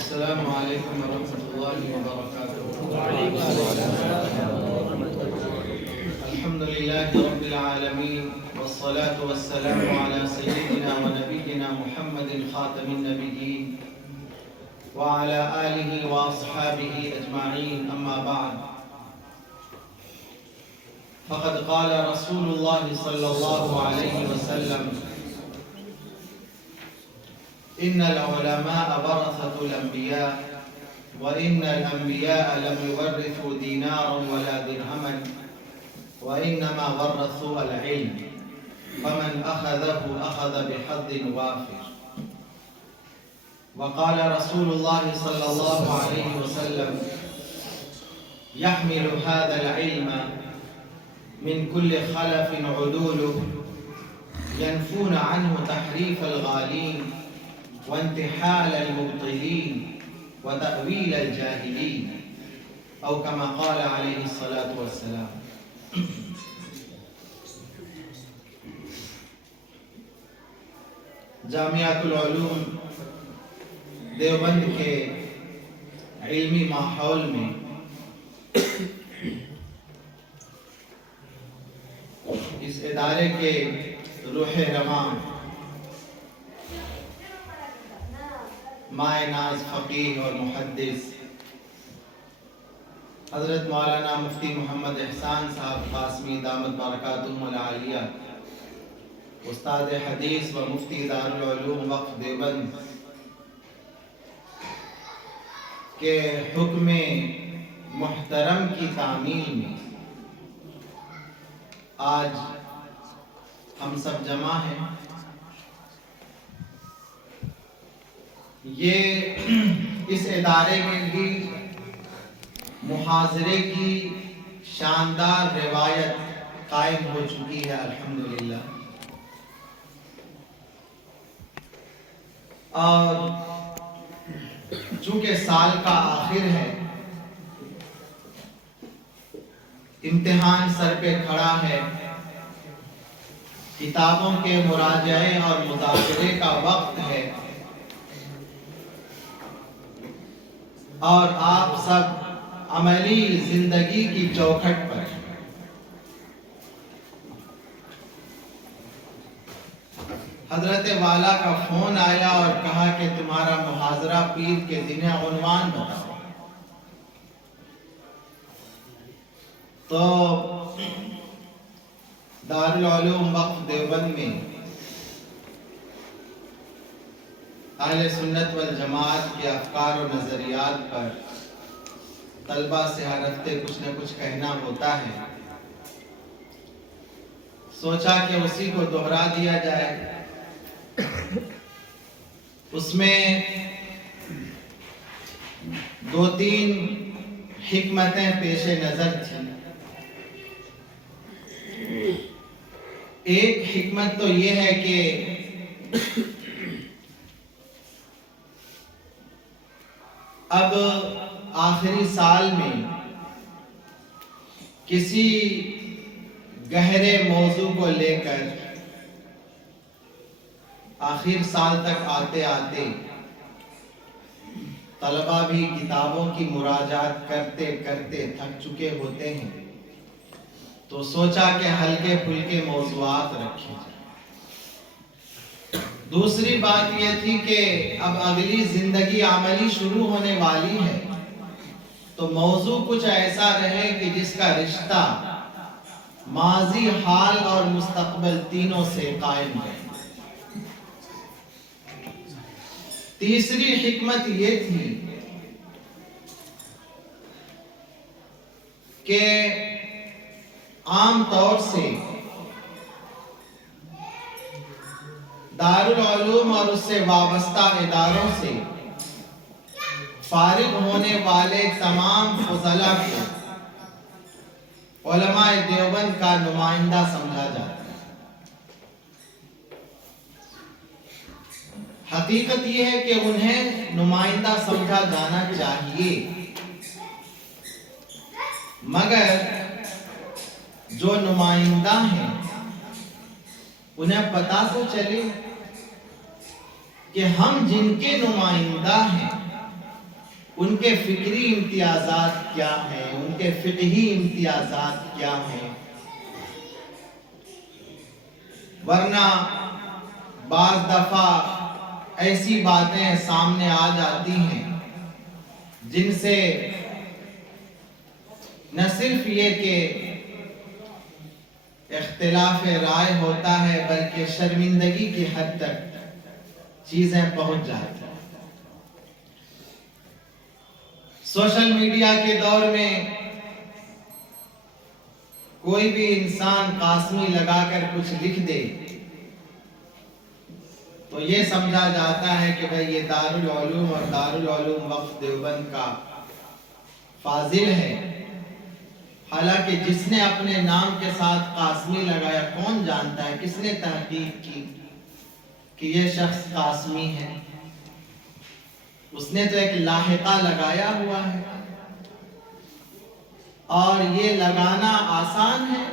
السلام علیکم ورحمۃ اللہ وبرکاتہ۔ الحمد للہ رب العالمین والصلاة والسلام علی سیدنا ونبینا محمد خاتم النبیین وعلی آلہ واصحابہ اجمعین، اما بعد فقد قال رسول اللہ صلی اللہ علیہ وسلم: إن العلماء ورثة الأنبياء وإن الأنبياء لم يورثوا دينارا ولا درهما وإنما ورثوا العلم فمن أخذه أخذ بحظ وافر. وقال رسول الله صلى الله عليه وسلم: يحمل هذا العلم من كل خلف عدوله ينفون عنه تحريف الغالين وانتحال المبطلين وتأويل الجاهلين، او كما قال عليه الصلاة والسلام. جامعۃ العلوم دیوبند کے علمی ماحول میں اس ادارے کے روح رواں مائے ناز فقیہ اور محدث حضرت مولانا مفتی محمد احسان صاحب قاسمی دامت برکاتہم العالیہ، استاد حدیث و مفتی دارالعلوم وقف دیوبند کے حکم محترم کی تعمیل میں آج ہم سب جمع ہیں. یہ اس ادارے میں بھی محاضرے کی شاندار روایت قائم ہو چکی ہے الحمدللہ، اور چونکہ سال کا آخر ہے، امتحان سر پہ کھڑا ہے، کتابوں کے مراجعے اور مذاکرے کا وقت ہے، اور آپ سب عملی زندگی کی چوکھٹ پر حضرت والا کا فون آیا اور کہا کہ تمہارا محاضرہ پیر کے دن عنوان بتاؤ. تو دارالعلوم وقف دیوبند میں اہل سنت والجماعت کے افکار و نظریات پر طلبہ سے ہر ہفتے کچھ نہ کچھ کہنا ہوتا ہے. سوچا کہ اسی کو دہرا دیا جائے. اس میں دو تین حکمتیں پیش نظر تھیں. ایک حکمت تو یہ ہے کہ اب آخری سال میں کسی گہرے موضوع کو لے کر آخر سال تک آتے آتے طلبہ بھی کتابوں کی مراجعات کرتے کرتے تھک چکے ہوتے ہیں، تو سوچا کہ ہلکے پھلکے موضوعات رکھے جائیں. دوسری بات یہ تھی کہ اب اگلی زندگی عملی شروع ہونے والی ہے، تو موضوع کچھ ایسا رہے کہ جس کا رشتہ ماضی، حال اور مستقبل تینوں سے قائم رہے. تیسری حکمت یہ تھی کہ عام طور سے دارالعلوم اور اس سے وابستہ اداروں سے فارغ ہونے والے تمام فضلاء کو علماء دیوبند کا نمائندہ سمجھا جاتا ہے. حقیقت یہ ہے کہ انہیں نمائندہ سمجھا جانا چاہیے، مگر جو نمائندہ ہیں انہیں پتا تو چلے کہ ہم جن کے نمائندہ ہیں ان کے فکری امتیازات کیا ہیں، ان کے فقہی امتیازات کیا ہیں، ورنہ بعض دفعہ ایسی باتیں سامنے آ جاتی ہیں جن سے نہ صرف یہ کہ اختلاف رائے ہوتا ہے بلکہ شرمندگی کی حد تک چیزیں پہنچ جاتی ہیں۔ سوشل میڈیا کے دور میں کوئی بھی انسان قاسمی لگا کر کچھ لکھ دے تو یہ سمجھا جاتا ہے کہ بھئی یہ دارالعلوم اور دارالعلوم وقف دیوبند کا فاضل ہے، حالانکہ جس نے اپنے نام کے ساتھ قاسمی لگایا کون جانتا ہے، کس نے تحقیق کی کہ یہ شخص قاسمی ہے؟ اس نے تو ایک لاحقہ لگایا ہوا ہے، اور یہ لگانا آسان ہے،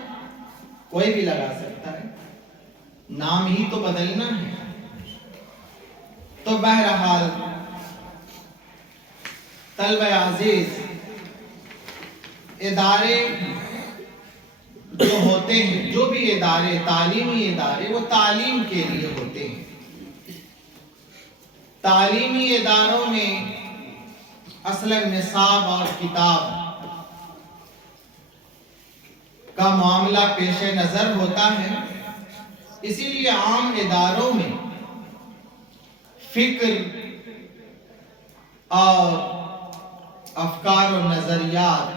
کوئی بھی لگا سکتا ہے، نام ہی تو بدلنا ہے۔ تو بہرحال طلبہ عزیز، ادارے جو ہوتے ہیں، جو بھی ادارے، تعلیمی ادارے، وہ تعلیم کے لیے ہوتے ہیں۔ تعلیمی اداروں میں اصلاً نصاب اور کتاب کا معاملہ پیش نظر ہوتا ہے، اسی لیے عام اداروں میں فکر اور افکار و نظریات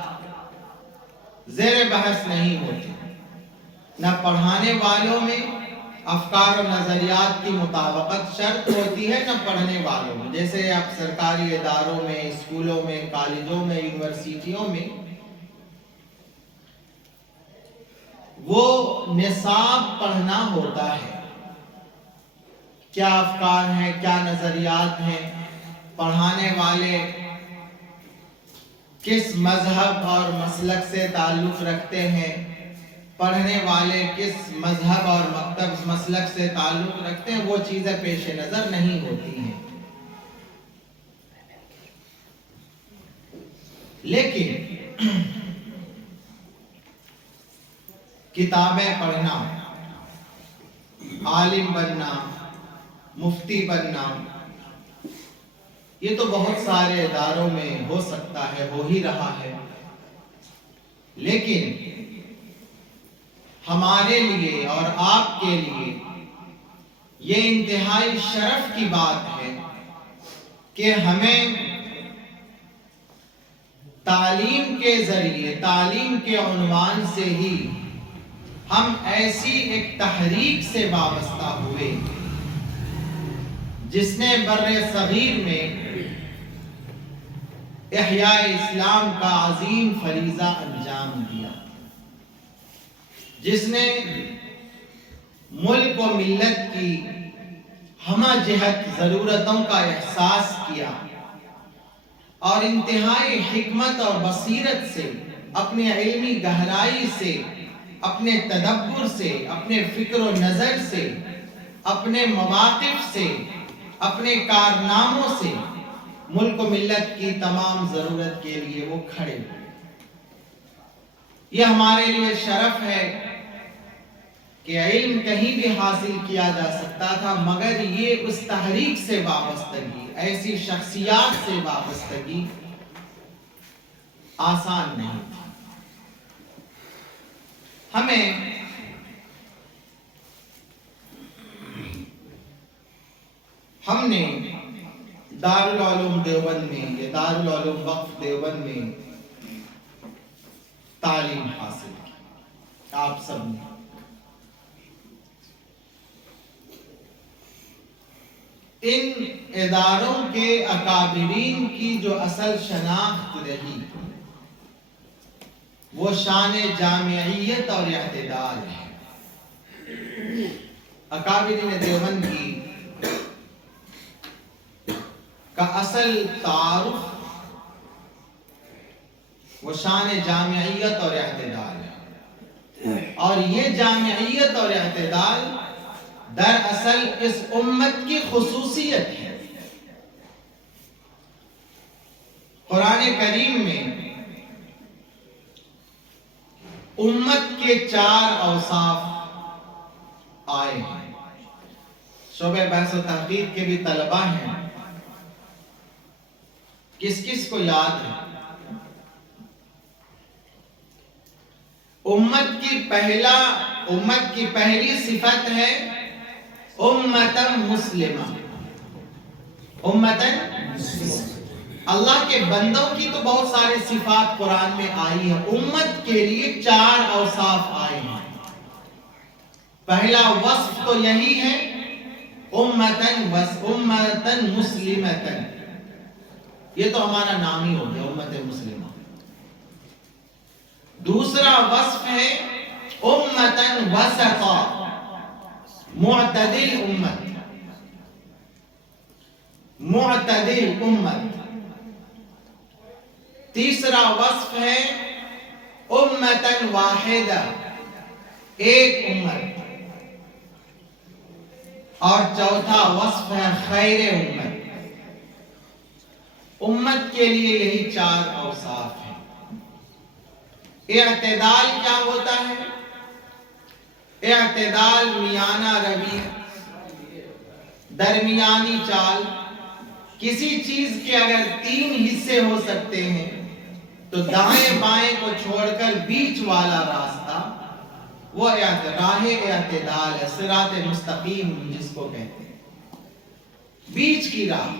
زیر بحث نہیں ہوتے، نہ پڑھانے والوں میں افکار و نظریات کی مطابقت شرط ہوتی ہے، نہ پڑھنے والوں میں۔ جیسے آپ سرکاری اداروں میں، اسکولوں میں، کالجوں میں، یونیورسٹیوں میں وہ نصاب پڑھنا ہوتا ہے، کیا افکار ہیں، کیا نظریات ہیں، پڑھانے والے کس مذہب اور مسلک سے تعلق رکھتے ہیں، پڑھنے والے کس مذہب اور مکتب مسلک سے تعلق رکھتے ہیں، وہ چیزیں پیش نظر نہیں ہوتی ہیں۔ لیکن کتابیں پڑھنا، عالم بننا، مفتی بننا، یہ تو بہت سارے اداروں میں ہو سکتا ہے، ہو ہی رہا ہے، لیکن ہمارے لیے اور آپ کے لیے یہ انتہائی شرف کی بات ہے کہ ہمیں تعلیم کے ذریعے، تعلیم کے عنوان سے ہی ہم ایسی ایک تحریک سے وابستہ ہوئے جس نے بر صغیر میں احیاء اسلام کا عظیم فریضہ انجام دیا، جس نے ملک و ملت کی ہمہ جہت ضرورتوں کا احساس کیا اور انتہائی حکمت اور بصیرت سے، اپنے علمی گہرائی سے، اپنے تدبر سے، اپنے فکر و نظر سے، اپنے مواقف سے، اپنے کارناموں سے ملک و ملت کی تمام ضرورت کے لیے وہ کھڑے ہوئے۔ یہ ہمارے لیے شرف ہے کہ علم کہیں بھی حاصل کیا جا سکتا تھا، مگر یہ اس تحریک سے وابستگی، ایسی شخصیات سے وابستگی آسان نہیں تھی۔ ہم نے دارالعلوم دیوبند میں، یا دارالعلوم وقف دیوبند میں تعلیم حاصل کی، آپ سب نے۔ ان اداروں کے اکابرین کی جو اصل شناخت رہی وہ شان جامعیت اور اعتدال ہے۔ اکابرین دیوبند کی کا اصل تعارف وہ شان جامعیت اور اعتدال ہے، اور یہ جامعیت اور اعتدال دراصل اس امت کی خصوصیت ہے۔ قرآن کریم میں امت کے 4 اوصاف آئے ہیں. شعبہ بحث و تحقیق کے بھی طلبہ ہیں. کس کس کو یاد ہے؟ امت کی پہلی صفت ہے امتن مسلمہ. اللہ کے بندوں کی تو بہت سارے صفات قرآن میں آئی ہے. امت کے لیے 4 اوصاف آئے ہیں. پہلا وصف تو یہی ہے امتن مسلمتن. یہ تو ہمارا نام ہی ہو گیا امت مسلمہ. دوسرا وصف ہے امتن وسطا، معتدل امت. تیسرا وصف ہے امتن واحدہ، ایک امت. اور چوتھا وصف ہے خیر امت. امت کے لیے یہی 4 اوصاف ہیں. اعتدال کیا ہوتا ہے؟ اعتدال میانہ روی، درمیانی چال. کسی چیز کے اگر 3 حصے ہو سکتے ہیں تو دائیں بائیں کو چھوڑ کر بیچ والا راستہ وہ راہ اعتدال ہے. صراط مستقیم جس کو کہتے ہیں، بیچ کی راہ.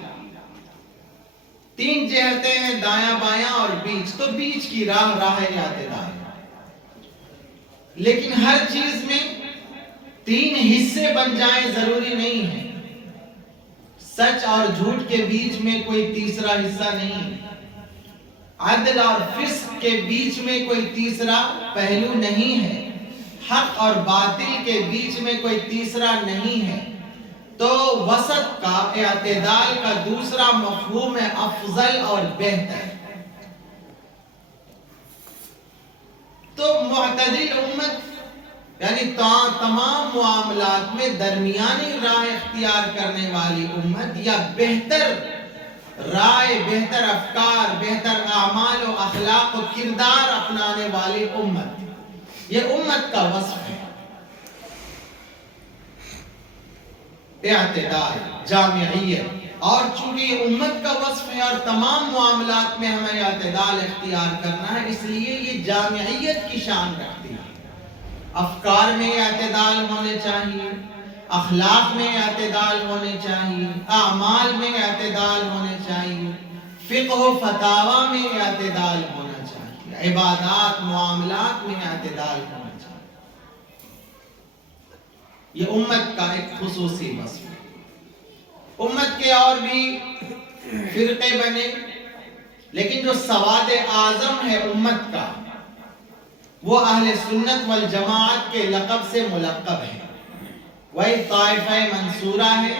3 جہتیں ہیں، دایاں بایاں اور بیچ، تو بیچ کی راہ اعتدال. لیکن ہر چیز میں 3 حصے بن جائیں ضروری نہیں ہے. سچ اور جھوٹ کے بیچ میں کوئی تیسرا حصہ نہیں. عدل اور فسق کے بیچ میں کوئی تیسرا پہلو نہیں ہے. حق اور باطل کے بیچ میں کوئی تیسرا نہیں ہے. تو وسط کا، اعتدال کا دوسرا مفہوم ہے افضل اور بہتر. تو معتدل امت یعنی تمام معاملات میں درمیانی راہ اختیار کرنے والی امت، یا بہتر رائے، بہتر افکار، بہتر اعمال و اخلاق و کردار اپنانے والی امت. یہ امت کا وصف ہے. اعتدال، جامعیت. اور چونکہ یہ امت کا وصف ہے اور تمام معاملات میں ہمیں اعتدال اختیار کرنا ہے، اس لیے یہ جامعیت کی شان رکھتی ہے. افکار میں اعتدال ہونے چاہیے، اخلاق میں اعتدال ہونے چاہیے، اعمال میں اعتدال ہونے چاہیے، فقہ و فتاوی میں اعتدال ہونا چاہیے، عبادات معاملات میں اعتدال ہونا چاہیے. یہ امت کا ایک خصوصی وصف ہے. امت کے اور بھی فرقے بنے، لیکن جو سواد اعظم ہے امت کا وہ اہل سنت والجماعت کے لقب سے ملقب ہے. وہی طائفہ منصورہ ہے.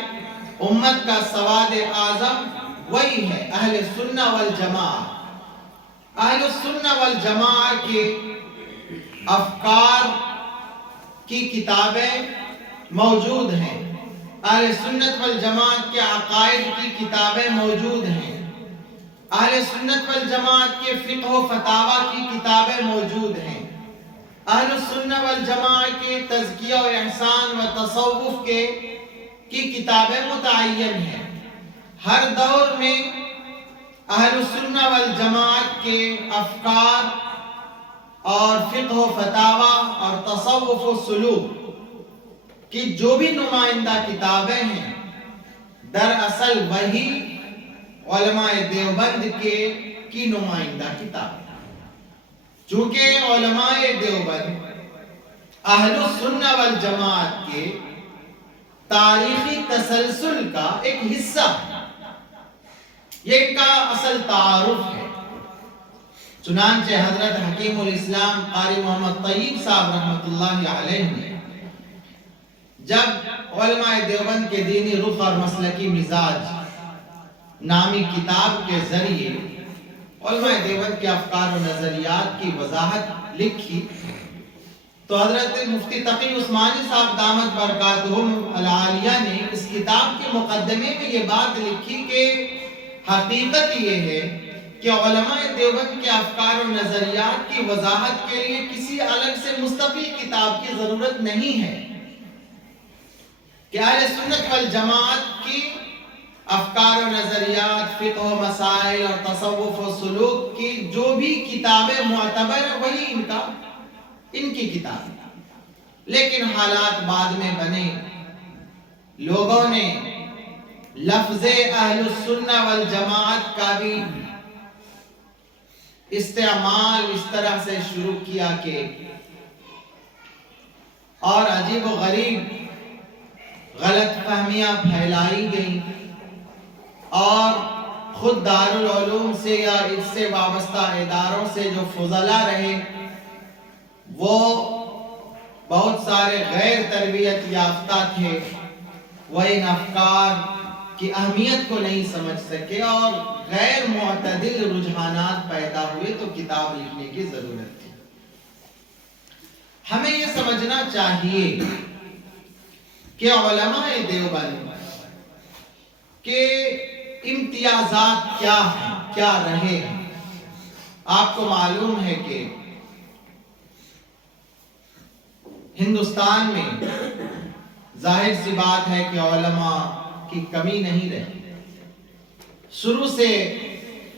امت کا سواد اعظم وہی ہے اہل سنت والجماعت. اہل سنت والجماعت کے افکار کی کتابیں موجود ہیں. اہل سنت والجماعت کے عقائد کی کتابیں موجود ہیں. اہل سنت والجماعت کے فقہ و فتاوی کی کتابیں موجود ہیں. اہل سنت والجماعت کے تزکیہ و احسان و تصوف کی کتابیں متعین ہیں. ہر دور میں اہل سنت والجماعت کے افکار اور فقہ و فتاوی اور تصوف و سلوک کی جو بھی نمائندہ کتابیں ہیں، دراصل وہی علماء دیوبند کی نمائندہ کتابیں. چونکہ علماء دیوبند اہل سنت والجماعت کے تاریخی تسلسل کا ایک حصہ ہے، یہ ان کا اصل تعارف ہے. چنانچہ حضرت حکیم الاسلام قاری محمد طیب صاحب رحمۃ اللہ علیہ نے جب علماء دیوبند کے دینی رخ اور مسلکی مزاج نامی کتاب کے ذریعے علماء دیوبند کے افکار و نظریات کی وضاحت لکھی، تو حضرت مفتی تقی عثمانی صاحب دامت برکاتہم العالیہ نے اس کتاب کے مقدمے میں یہ بات لکھی کہ حقیقت یہ ہے کہ علماء دیوبند کے افکار و نظریات کی وضاحت کے لیے کسی الگ سے مستقل کتاب کی ضرورت نہیں ہے، کہ اہل سنت والجماعت کی افکار و نظریات، فقہ و مسائل اور تصوف و سلوک کی جو بھی کتابیں معتبر ہیں وہی ان کی کتاب ہے۔ لیکن حالات بعد میں بنے، لوگوں نے لفظ اہل السنہ والجماعت کا بھی استعمال اس طرح سے شروع کیا کہ اور عجیب و غریب غلط فہمیاں پھیلائی گئیں، اور خود دارالعلوم سے یا اس سے وابستہ اداروں سے جو فضلاء رہے وہ بہت سارے غیر تربیت یافتہ تھے، وہ ان افکار کی اہمیت کو نہیں سمجھ سکے اور غیر معتدل رجحانات پیدا ہوئے، تو کتاب لکھنے کی ضرورت تھی۔ ہمیں یہ سمجھنا چاہیے کہ علماء دیوبند کے امتیازات کیا ہیں، کیا رہے ہیں۔ آپ کو معلوم ہے کہ ہندوستان میں ظاہر سی بات ہے کہ علماء کی کمی نہیں رہی۔ شروع سے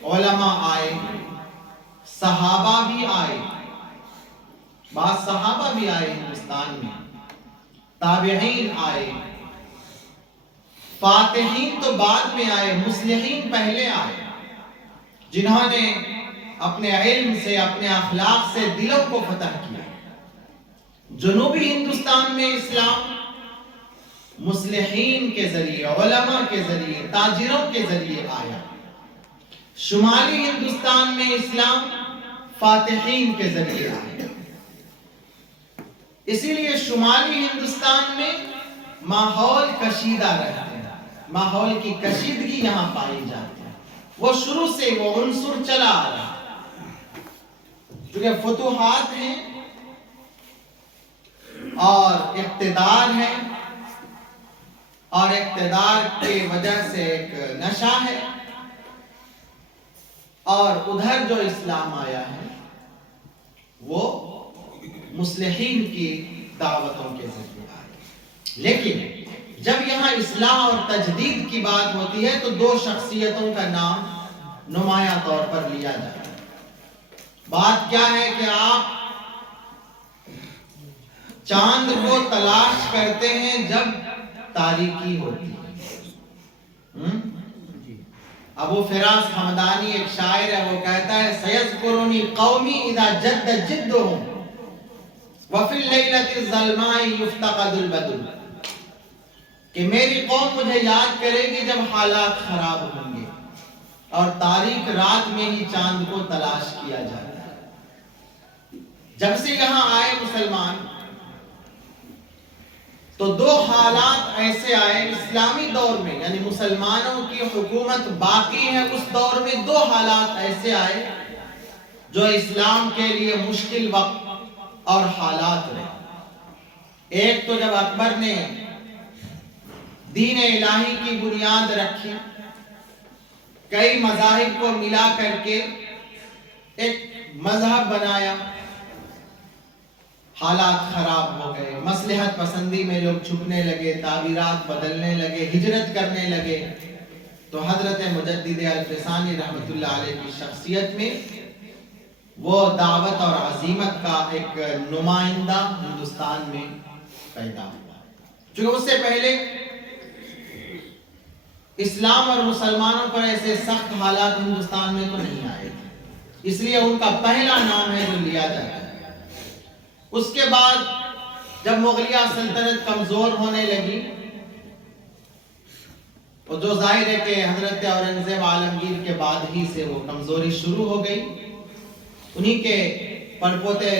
علماء آئے، صحابہ بھی آئے، بعض صحابہ بھی آئے ہندوستان میں، تابعین آئے، فاتحین تو بعد میں آئے، مصلحین پہلے آئے، جنہوں نے اپنے علم سے، اپنے اخلاق سے دلوں کو فتح کیا۔ جنوبی ہندوستان میں اسلام مصلحین کے ذریعے، علماء کے ذریعے، تاجروں کے ذریعے آیا۔ شمالی ہندوستان میں اسلام فاتحین کے ذریعے آیا۔ اسی لیے شمالی ہندوستان میں ماحول کشیدہ رہتے ہیں، ماحول کی کشیدگی یہاں پائی جاتی ہے۔ وہ شروع سے وہ عنصر چلا آ رہا ہے، کیونکہ فتوحات ہیں اور اقتدار ہے، اور اقتدار کی وجہ سے ایک نشہ ہے، اور ادھر جو اسلام آیا ہے وہ مصلحین کی دعوتوں کے ذریعے آیا۔ لیکن جب یہاں اصلاح اور تجدید کی بات ہوتی ہے تو دو شخصیتوں کا نام نمایاں طور پر لیا جاتا ہے۔ بات کیا ہے کہ آپ چاند کو تلاش کرتے ہیں جب تاریکی ہوتی ہے۔ ابو فراس حمدانی ایک شاعر ہے، وہ کہتا ہے سیذکرنی قومی اذا جد جدہم وفی اللیلۃ الظلماء یفتقد البدر، کہ میری قوم مجھے یاد کرے گی جب حالات خراب ہوں گے اور تاریک رات میں ہی چاند کو تلاش کیا جاتا ہے۔ جب سے یہاں آئے مسلمان تو دو حالات ایسے آئے اسلامی دور میں، یعنی مسلمانوں کی حکومت باقی ہے اس دور میں، دو حالات ایسے آئے جو اسلام کے لیے مشکل وقت اور حالات رہے۔ ایک تو جب اکبر نے دین الہی کی بنیاد رکھی، کئی مذاہب کو ملا کر کے ایک مذہب بنایا، حالات خراب ہو گئے، مصلحت پسندی میں لوگ چھپنے لگے، تعبیرات بدلنے لگے، ہجرت کرنے لگے، تو حضرت مجدد الفسانی رحمت اللہ علیہ کی شخصیت میں وہ دعوت اور عزیمت کا ایک نمائندہ ہندوستان میں پیدا ہوا، چونکہ اس سے پہلے اسلام اور مسلمانوں پر ایسے سخت حالات ہندوستان میں تو نہیں آئے تھے، اس لیے ان کا پہلا نام ہے جو لیا جاتا ہے۔ اس کے بعد جب مغلیہ سلطنت کمزور ہونے لگی، اور جو ظاہر ہے کہ حضرت اورنگزیب عالمگیر کے بعد ہی سے وہ کمزوری شروع ہو گئی، انہی کے پڑپوتے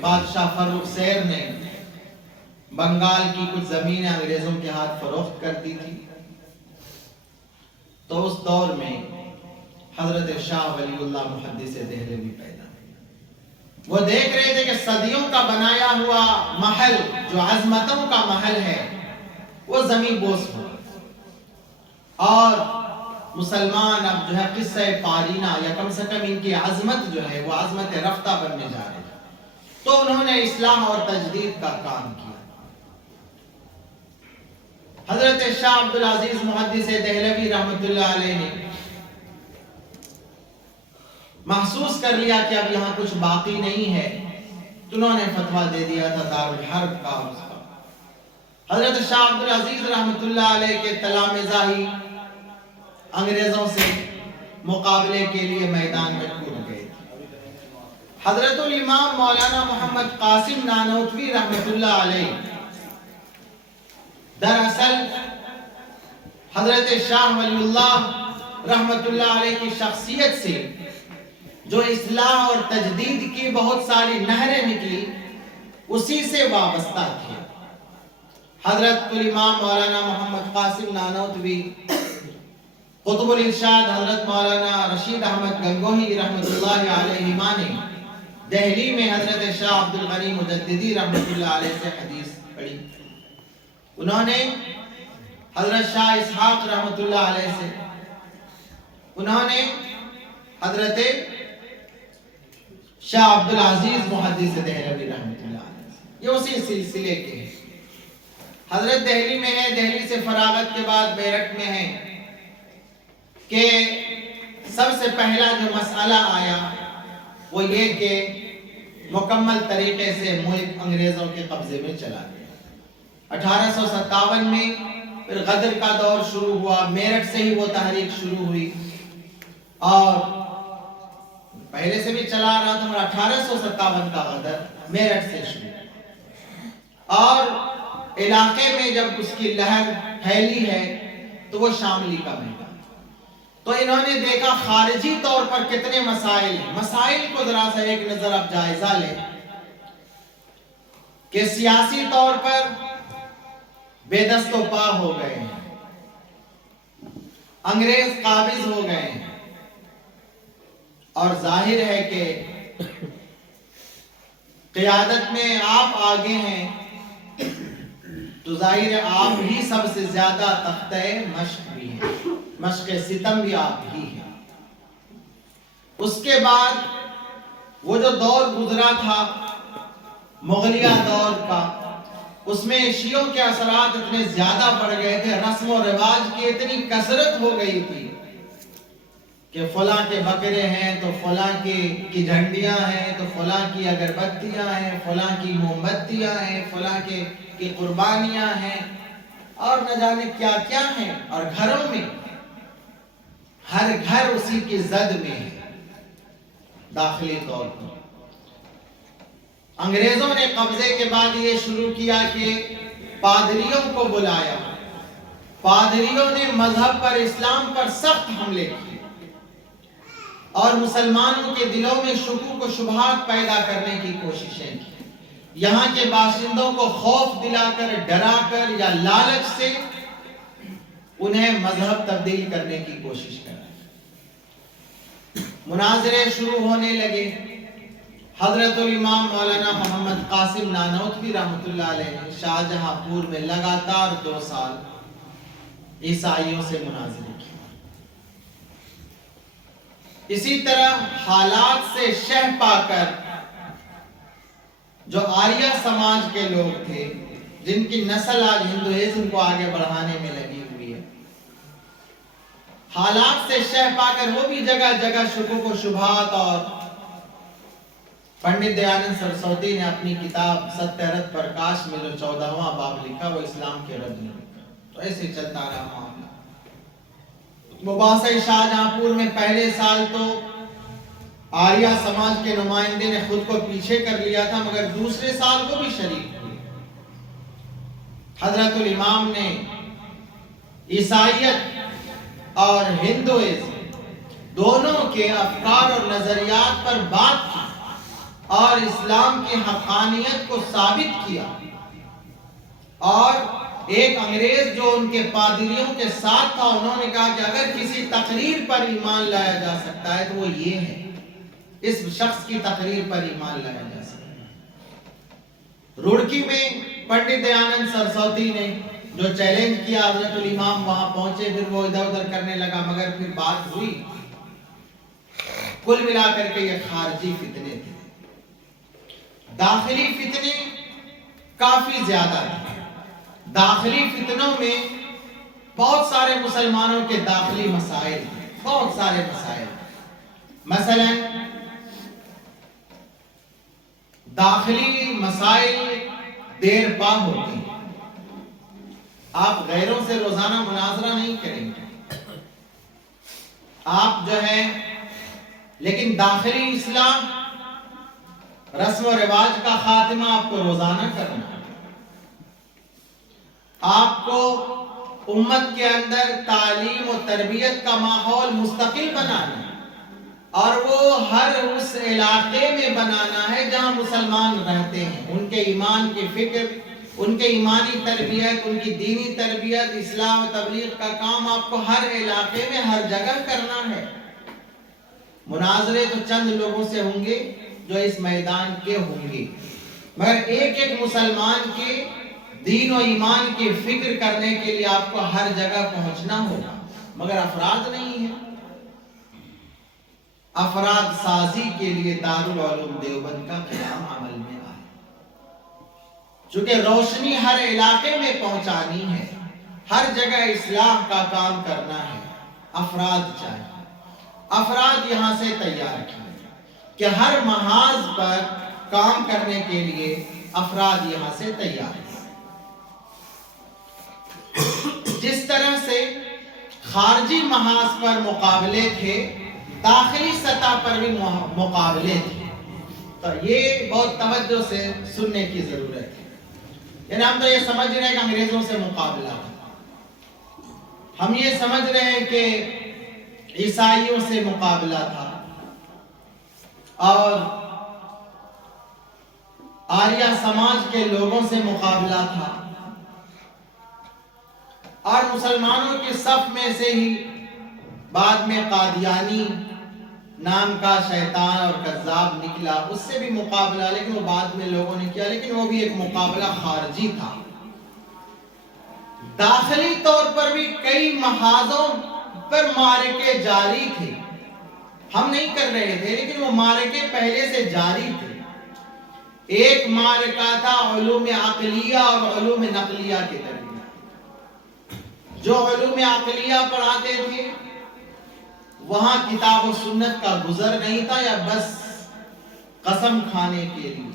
بادشاہ فروخ سیر نے بنگال کی کچھ زمینیں انگریزوں کے ہاتھ فروخت کر دی تھی، تو اس دور میں حضرت شاہ ولی اللہ محدث دہلوی پیدا ہوئے۔ وہ دیکھ رہے تھے کہ صدیوں کا بنایا ہوا محل جو عظمتوں کا محل ہے وہ زمین بوس ہو، اور مسلمان اب جو ہے قصہ پارینہ یا کم سے کم ان کی عظمت جو ہے وہ عظمت رفتہ بننے جا رہے ہیں، تو انہوں نے اصلاح اور تجدید کا کام کیا۔ حضرت شاہ عبدالعزیز محدث دہلوی رحمۃ اللہ علیہ نے محسوس کر لیا کہ اب یہاں کچھ باقی نہیں ہے، تو انہوں نے فتویٰ دے دیا تھا دارالحرب کا اس کا۔ حضرت شاہ عبدالعزیز رحمۃ اللہ علیہ کے تلامذہ ہی انگریزوں سے مقابلے کے لیے میدان میں کود گئے تھے۔ حضرت الامام مولانا محمد قاسم نانوتوی رحمۃ اللہ علیہ دراصل حضرت شاہ ولی اللہ رحمۃ اللہ علیہ کی شخصیت سے جو اصلاح اور تجدید کی بہت ساری نہریں نکلی اسی سے وابستہ تھے۔ حضرت الامام مولانا محمد قاسم نانوتوی، قطب الارشاد حضرت مولانا رشید احمد گنگوہی رحمۃ اللہ علیہما نے دہلی میں حضرت شاہ عبد الغنی مجددی رحمۃ اللہ علیہ سے حدیث پڑھی۔ انہوں نے حضرت شاہ اسحاق رحمۃ اللہ علیہ سے، انہوں نے حضرت شاہ عبدالعزیز محدث دہلوی رحمۃ اللہ علیہ سے، یہ اسی سلسلے کے ہیں۔ حضرت دہلی میں ہے، دہلی سے فراغت کے بعد میرٹھ میں ہے کہ سب سے پہلا جو مسئلہ آیا وہ یہ کہ مکمل طریقے سے ملک انگریزوں کے قبضے میں چلا گیا۔ 1857 میں پھر غدر کا دور شروع ہوا، میرٹھ سے ہی وہ تحریک شروع ہوئی اور پہلے سے بھی چلا رہا تھا، مگر 1857 کا غدر میرٹھ سے شروع، اور علاقے میں جب اس کی لہر پھیلی ہے تو وہ شاملی کا میدان۔ تو انہوں نے دیکھا خارجی طور پر کتنے مسائل ہیں، مسائل کو ذرا سا ایک نظر اب جائزہ لیں کہ سیاسی طور پر بے دست و پا ہو گئے ہیں، انگریز قابض ہو گئے ہیں، اور ظاہر ہے کہ قیادت میں آپ آگے ہیں تو ظاہر ہے آپ ہی سب سے زیادہ تختہ مشق بھی ہیں، مشق ستم بھی آپ ہی ہیں۔ اس کے بعد وہ جو دور گزرا تھا مغلیہ دور کا، اس میں شیعوں کے اثرات اتنے زیادہ بڑھ گئے تھے، رسم و رواج کی اتنی کثرت ہو گئی تھی کہ فلاں کے بکرے ہیں تو فلاں کی جھنڈیاں ہیں تو فلاں کی اگربتیاں ہیں، فلاں کی موم بتیاں ہیں، فلاں کی قربانیاں ہیں، اور نہ جانے کیا کیا ہیں، اور گھروں میں ہر گھر اسی کی زد میں ہے داخلی طور پر۔ انگریزوں نے قبضے کے بعد یہ شروع کیا کہ پادریوں کو بلایا، پادریوں نے مذہب پر، اسلام پر سخت حملے کیے اور مسلمانوں کے دلوں میں شکوک و شبہات پیدا کرنے کی کوششیں کی، یہاں کے باشندوں کو خوف دلا کر، ڈرا کر یا لالچ سے انہیں مذہب تبدیل کرنے کی کوشش کر۔ مناظرے شروع ہونے لگے۔ حضرت الامام مولانا محمد قاسم نانوتوی رحمۃ اللہ علیہ نے شاہجہاں پور میں لگاتار 2 سال عیسائیوں سے مناظرے کی۔ اسی طرح حالات سے شہ پا کر جو آریہ سماج کے لوگ تھے، جن کی نسل آج ہندوازم کو آگے بڑھانے میں لگی ہوئی ہے، حالات سے شہ پا کر وہ بھی جگہ جگہ شکوک و شبہات، اور پنڈت دیانند سرسوتی نے اپنی کتاب ستیہ رتھ پرکاش میں جو 14واں باب لکھا وہ اسلام کے رد میں لکھا، تو ایسے چلتا رہا معاملہ۔ مباحثہ شاہجہاں پور میں پہلے سال تو آریہ سماج کے نمائندے نے خود کو پیچھے کر لیا تھا، مگر دوسرے سال کو بھی شریک ہوئے۔ حضرت الامام نے عیسائیت اور ہندوازم دونوں کے افکار اور نظریات پر بات کی اور اسلام کی حقانیت کو ثابت کیا، اور ایک انگریز جو ان کے پادریوں کے ساتھ تھا، انہوں نے کہا کہ اگر کسی تقریر پر ایمان لایا جا سکتا ہے تو وہ یہ ہے، اس شخص کی تقریر پر ایمان لایا جا سکتا ہے۔ روڑکی میں پنڈت دیانند سرسوتی نے جو چیلنج کیا حضرت الامام وہاں پہنچے، پھر وہ ادھر ادھر کرنے لگا، مگر پھر بات ہوئی۔ کل ملا کر کے یہ خارجی فتنے تھے، داخلی فتنے کافی زیادہ تھے۔ داخلی فتنوں میں بہت سارے مسلمانوں کے داخلی مسائل تھے، بہت سارے مسائل۔ مثلا داخلی مسائل دیر پا ہوتے ہیں۔ آپ غیروں سے روزانہ مناظرہ نہیں کریں گے، آپ جو ہے، لیکن داخلی اصلاح، رسم و رواج کا خاتمہ آپ کو روزانہ کرنا ہے۔ آپ کو امت کے اندر تعلیم و تربیت کا ماحول مستقل بنانا ہے، اور وہ ہر اس علاقے میں بنانا ہے جہاں مسلمان رہتے ہیں۔ ان کے ایمان کی فکر، ان کے ایمانی تربیت، ان کی دینی تربیت، اصلاح و تبلیغ کا کام آپ کو ہر علاقے میں ہر جگہ کرنا ہے۔ مناظرے تو چند لوگوں سے ہوں گے جو اس میدان کے ہوں گے، مگر ایک ایک مسلمان کے دین و ایمان کی فکر کرنے کے لیے آپ کو ہر جگہ پہنچنا ہوگا، مگر افراد نہیں ہیں۔ افراد سازی کے لیے دارالعلوم دیوبند کا قیام عمل میں آیا، چونکہ روشنی ہر علاقے میں پہنچانی ہے، ہر جگہ اصلاح کا کام کرنا ہے۔ افراد چاہیے، افراد یہاں سے تیار کیے کہ ہر محاذ پر کام کرنے کے لیے افراد یہاں سے تیار ہیں۔ جس طرح سے خارجی محاذ پر مقابلے تھے، داخلی سطح پر بھی مقابلے تھے۔ تو یہ بہت توجہ سے سننے کی ضرورت ہے۔ یعنی ہم تو یہ سمجھ رہے ہیں کہ انگریزوں سے مقابلہ تھا، ہم یہ سمجھ رہے ہیں کہ عیسائیوں سے مقابلہ تھا، اور آریہ سماج کے لوگوں سے مقابلہ تھا، اور مسلمانوں کے صف میں سے ہی بعد میں قادیانی نام کا شیطان اور کذاب نکلا، اس سے بھی مقابلہ، لیکن وہ بعد میں لوگوں نے کیا، لیکن وہ بھی ایک مقابلہ خارجی تھا۔ داخلی طور پر بھی کئی محاذوں پر معرکے جاری تھے، ہم نہیں کر رہے تھے، لیکن وہ معرکے پہلے سے جاری تھے۔ ایک معرکہ تھا علوم عقلیہ اور علوم نقلیہ کے درمیان۔ جو علوم عقلیہ پڑھاتے تھے وہاں کتاب و سنت کا گزر نہیں تھا، یا بس قسم کھانے کے لیے،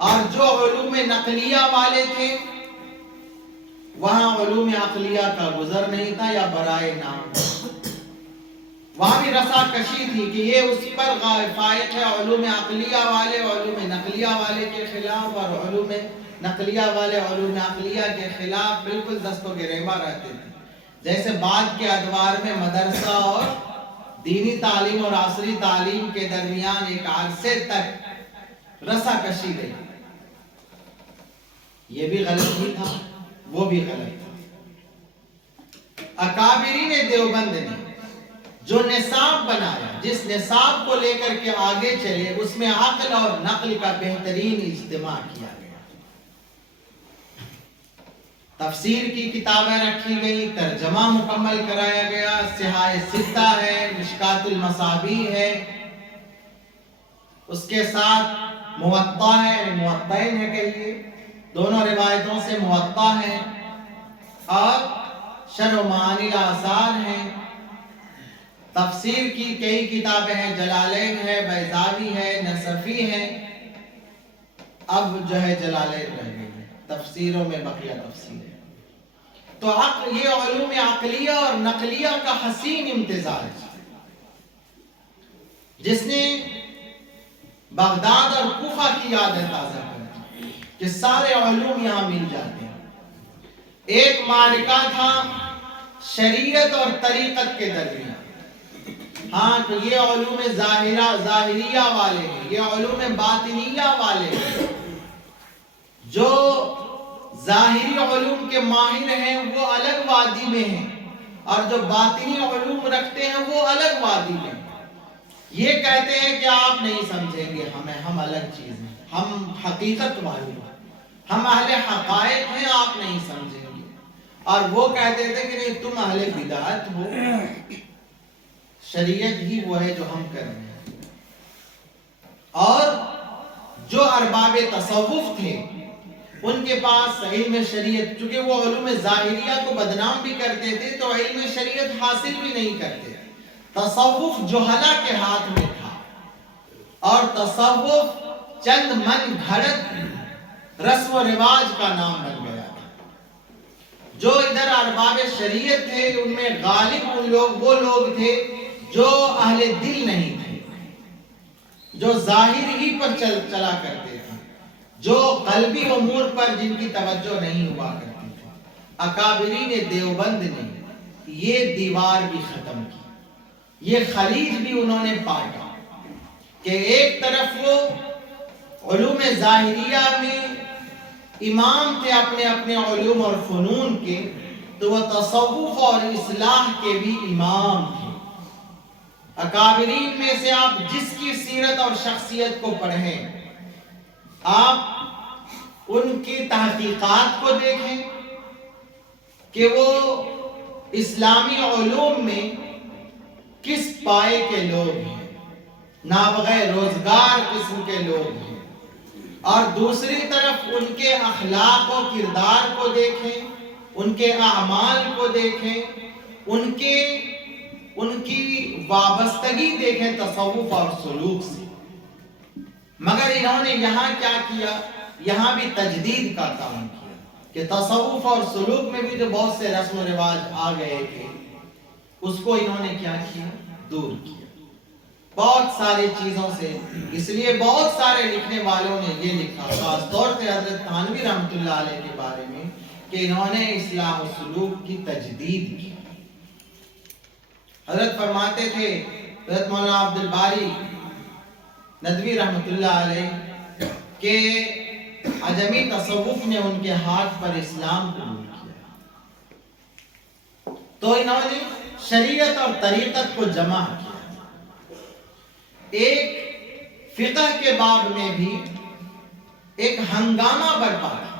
اور جو علوم نقلیہ والے تھے وہاں علوم عقلیہ کا گزر نہیں تھا، یا برائے نام۔ وہاں بھی رسا کشی تھی کہ یہ اس پر فائق ہے، علوم عقلیہ والے علوم نقلیہ والے کے خلاف، اور علوم نقلیہ والے علوم عقلیہ کے خلاف بالکل دست و گریباں رہتے تھے۔ جیسے بعد کے ادوار میں مدرسہ اور دینی تعلیم اور عصری تعلیم کے درمیان ایک عرصے تک رسا کشی رہی، یہ بھی غلط ہی تھا، وہ بھی غلط تھا۔ اکابرین دیوبند نے جو نصاب بنایا، جس نصاب کو لے کر کے آگے چلے، اس میں عقل اور نقل کا بہترین اجتماع کیا گیا۔ تفسیر کی کتابیں رکھی گئی، ترجمہ مکمل کرایا گیا، صحاح ستہ ہے، مشکات المصابیح ہے، اس کے ساتھ موطا ہے، موطئین ہے، کہیے دونوں روایتوں سے موطا ہے، اور شرح و معانی الاثار ہیں۔ تفسیر کی کئی کتابیں ہیں، جلالین ہے، بیضاوی ہے، نصفی ہے، اب جو ہے جلالین رہ گئی ہے، تفسیروں میں بقیہ تفسیر ہے۔ تو یہ علوم عقلیہ اور نقلیہ کا حسین امتزاج، جس نے بغداد اور کوفہ کی یادیں تازہ کر دی کہ سارے علوم یہاں مل جاتے ہیں۔ ایک معرکہ تھا شریعت اور طریقت کے درمیان۔ ہاں، تو یہ علوم ظاہریہ والے ہیں، یہ علوم باطنیہ والے ہیں۔ جو ظاہری علوم کے ماہر ہیں وہ الگ وادی میں ہیں، اور جو باطنی علوم رکھتے ہیں وہ الگ وادی میں ہیں۔ یہ کہتے ہیں کہ آپ نہیں سمجھیں گے ہمیں، ہم الگ چیز ہیں، ہم حقیقت والے ہیں، ہم اہل حقائق ہیں، آپ نہیں سمجھیں گے. اور وہ کہتے تھے کہ نہیں تم اہل بدعت ہو، شریعت ہی وہ ہے جو ہم کر رہے ہیں. اور جو ارباب تصوف تھے ان کے پاس علم شریعت، چونکہ وہ علوم ظاہریہ کو بدنام بھی کرتے تھے تو علم شریعت حاصل بھی نہیں کرتے. تصوف جہلا کے ہاتھ میں تھا، اور تصوف چند من گھڑت رسم و رواج کا نام بن گیا تھا. جو ادھر ارباب شریعت تھے ان میں غالب وہ لوگ تھے جو اہل دل نہیں تھے، جو ظاہر ہی پر چلا کرتے تھے، جو قلبی امور پر جن کی توجہ نہیں ہوا کرتی تھی. اکابرین دیوبند نے یہ دیوار بھی ختم کی، یہ خلیج بھی انہوں نے پاٹا کہ ایک طرف وہ علوم ظاہریہ میں امام تھے اپنے اپنے علوم اور فنون کے، تو وہ تصوف اور اصلاح کے بھی امام تھے. اکابرین میں سے آپ جس کی سیرت اور شخصیت کو پڑھیں، آپ ان کی تحقیقات کو دیکھیں کہ وہ اسلامی علوم میں کس پائے کے لوگ ہیں، نابغہ روزگار قسم کے لوگ ہیں. اور دوسری طرف ان کے اخلاق و کردار کو دیکھیں، ان کے اعمال کو دیکھیں، ان کی وابستگی دیکھیں تصوف اور سلوک سے. مگر انہوں نے یہاں کیا کیا؟ یہاں بھی تجدید کا کام کیا کہ تصوف اور سلوک میں بھی جو بہت سے رسم و رواج آ گئے تھے اس کو انہوں نے کیا کیا؟ دور کیا بہت ساری چیزوں سے. اس لیے بہت سارے لکھنے والوں نے یہ لکھا، خاص طور سے حضرت تھانوی رحمۃ اللہ علیہ کے بارے میں، کہ انہوں نے اصلاح و سلوک کی تجدید کی. حضرت فرماتے تھے، حضرت مولانا عبد الباری ندوی رحمۃ اللہ علیہ، کہ عجمی تصوف نے ان کے ہاتھ پر اسلام قبول کیا، تو انہوں نے شریعت اور طریقت کو جمع کیا. ایک فقہ کے باب میں بھی ایک ہنگامہ برپا تھا،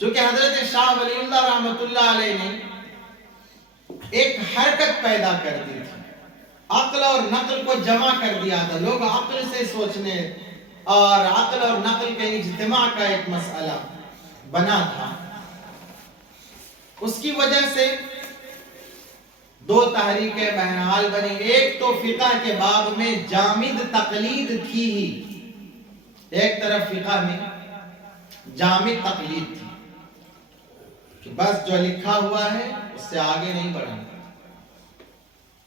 چونکہ حضرت شاہ ولی اللہ رحمۃ اللہ علیہ نے ایک حرکت پیدا کر دی تھی، عقل اور نقل کو جمع کر دیا تھا. لوگ عقل سے سوچنے اور عقل اور نقل کے اجتماع کا ایک مسئلہ بنا تھا. اس کی وجہ سے دو تحریکیں بہرحال بنی. ایک تو فقہ کے باب میں جامد تقلید تھی ہی، ایک طرف فقہ میں جامد تقلید تھی کہ بس جو لکھا ہوا ہے اس سے آگے نہیں بڑھنا،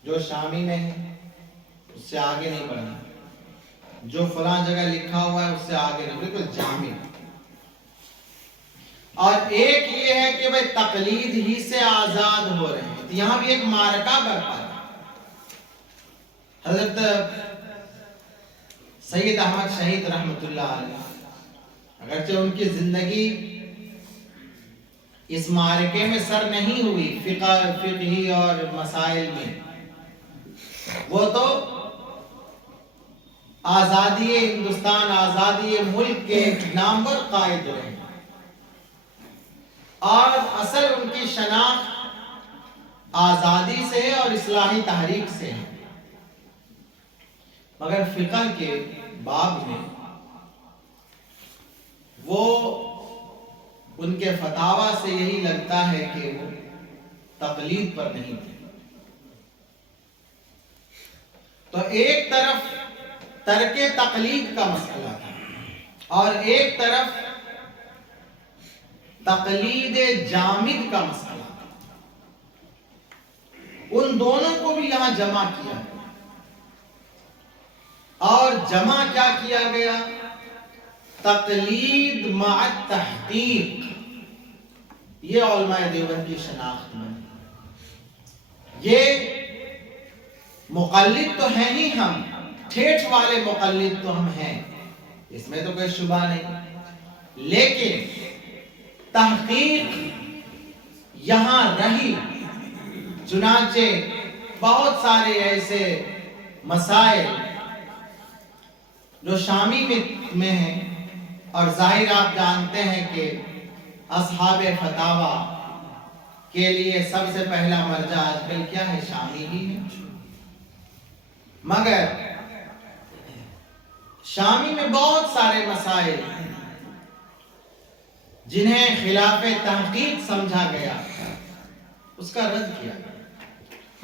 جو شامی میں ہے اس سے آگے نہیں بڑھنا، جو فلاں جگہ لکھا ہوا ہے اس سے آگے نہیں، بالکل جامد. اور ایک یہ ہے کہ بھئی تقلید ہی سے آزاد ہو رہے ہیں. یہاں بھی ایک معرکہ برپا ہے. حضرت سید احمد شہید رحمۃ اللہ علیہ، اگرچہ ان کی زندگی اس معرکے میں سر نہیں ہوئی فقہی اور مسائل میں، وہ تو آزادی ہندوستان، آزادی ملک کے نامور قائد رہے، اور اصل ان کی شناخت آزادی سے ہے اور اصلاحی تحریک سے ہے. مگر فقہ کے باب میں وہ ان کے فتاوی سے یہی لگتا ہے کہ وہ تقلید پر نہیں تھے. تو ایک طرف ترک تقلید کا مسئلہ تھا اور ایک طرف تقلید جامد کا مسئلہ تھا. ان دونوں کو بھی یہاں جمع کیا اور جمع کیا کیا گیا؟ تقلید مع تحقیق. یہ علماء دیوبند کی شناخت میں، یہ مقلد تو ہیں ہی، ہم ٹھیٹھ والے مقلد تو ہم ہیں، اس میں تو کوئی شبہ نہیں، لیکن تحقیق یہاں رہی. چنانچہ بہت سارے ایسے مسائل جو شامی میں ہیں اور ظاہر آپ جانتے ہیں کہ اصحاب فتاوا کے لیے سب سے پہلا مرجع آج کل کیا ہے؟ شامی ہی ہے۔ مگر شامی میں بہت سارے مسائل جنہیں خلاف تحقیق سمجھا گیا اس کا رد کیا گیا۔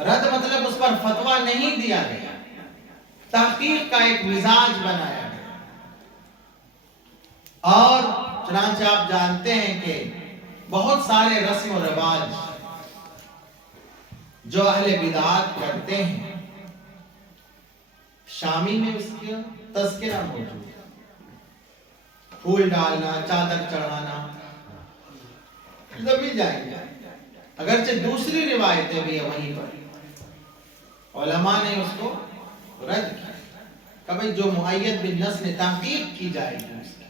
رد مطلب اس پر فتویٰ نہیں دیا گیا، تحقیق کا ایک مزاج بنایا گیا۔ اور چنانچہ آپ جانتے ہیں کہ بہت سارے رسم و رواج جو اہل بدعات کرتے ہیں، شامی میں اس کا تذکرہ موجود ہے۔ پھول ڈالنا، چادر چڑھانا، مل جائیں گے، اگرچہ دوسری روایتیں بھی ہیں وہیں پر۔ علماء نے اس کو رد کیا، کبھی جو مؤید بالنص نے تحقیق کی جائے گی اس کی،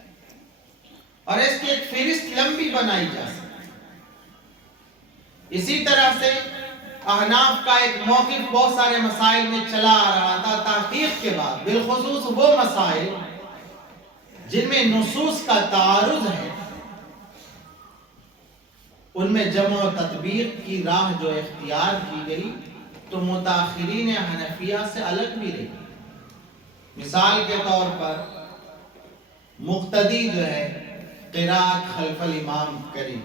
اور اس کی ایک فہرست لمبی بنائی جا سکتی۔ اسی طرح سے احناف کا ایک موقف بہت سارے مسائل میں چلا آ رہا تھا تحقیق کے بعد، بالخصوص وہ مسائل جن میں نصوص کا تعارض ہے، ان میں جمع و تطبیق کی راہ جو اختیار کی گئی تو متاخرین حنفیہ سے الگ بھی رہی۔ مثال کے طور پر مقتدی جو ہے قراءت خلف الامام کرے،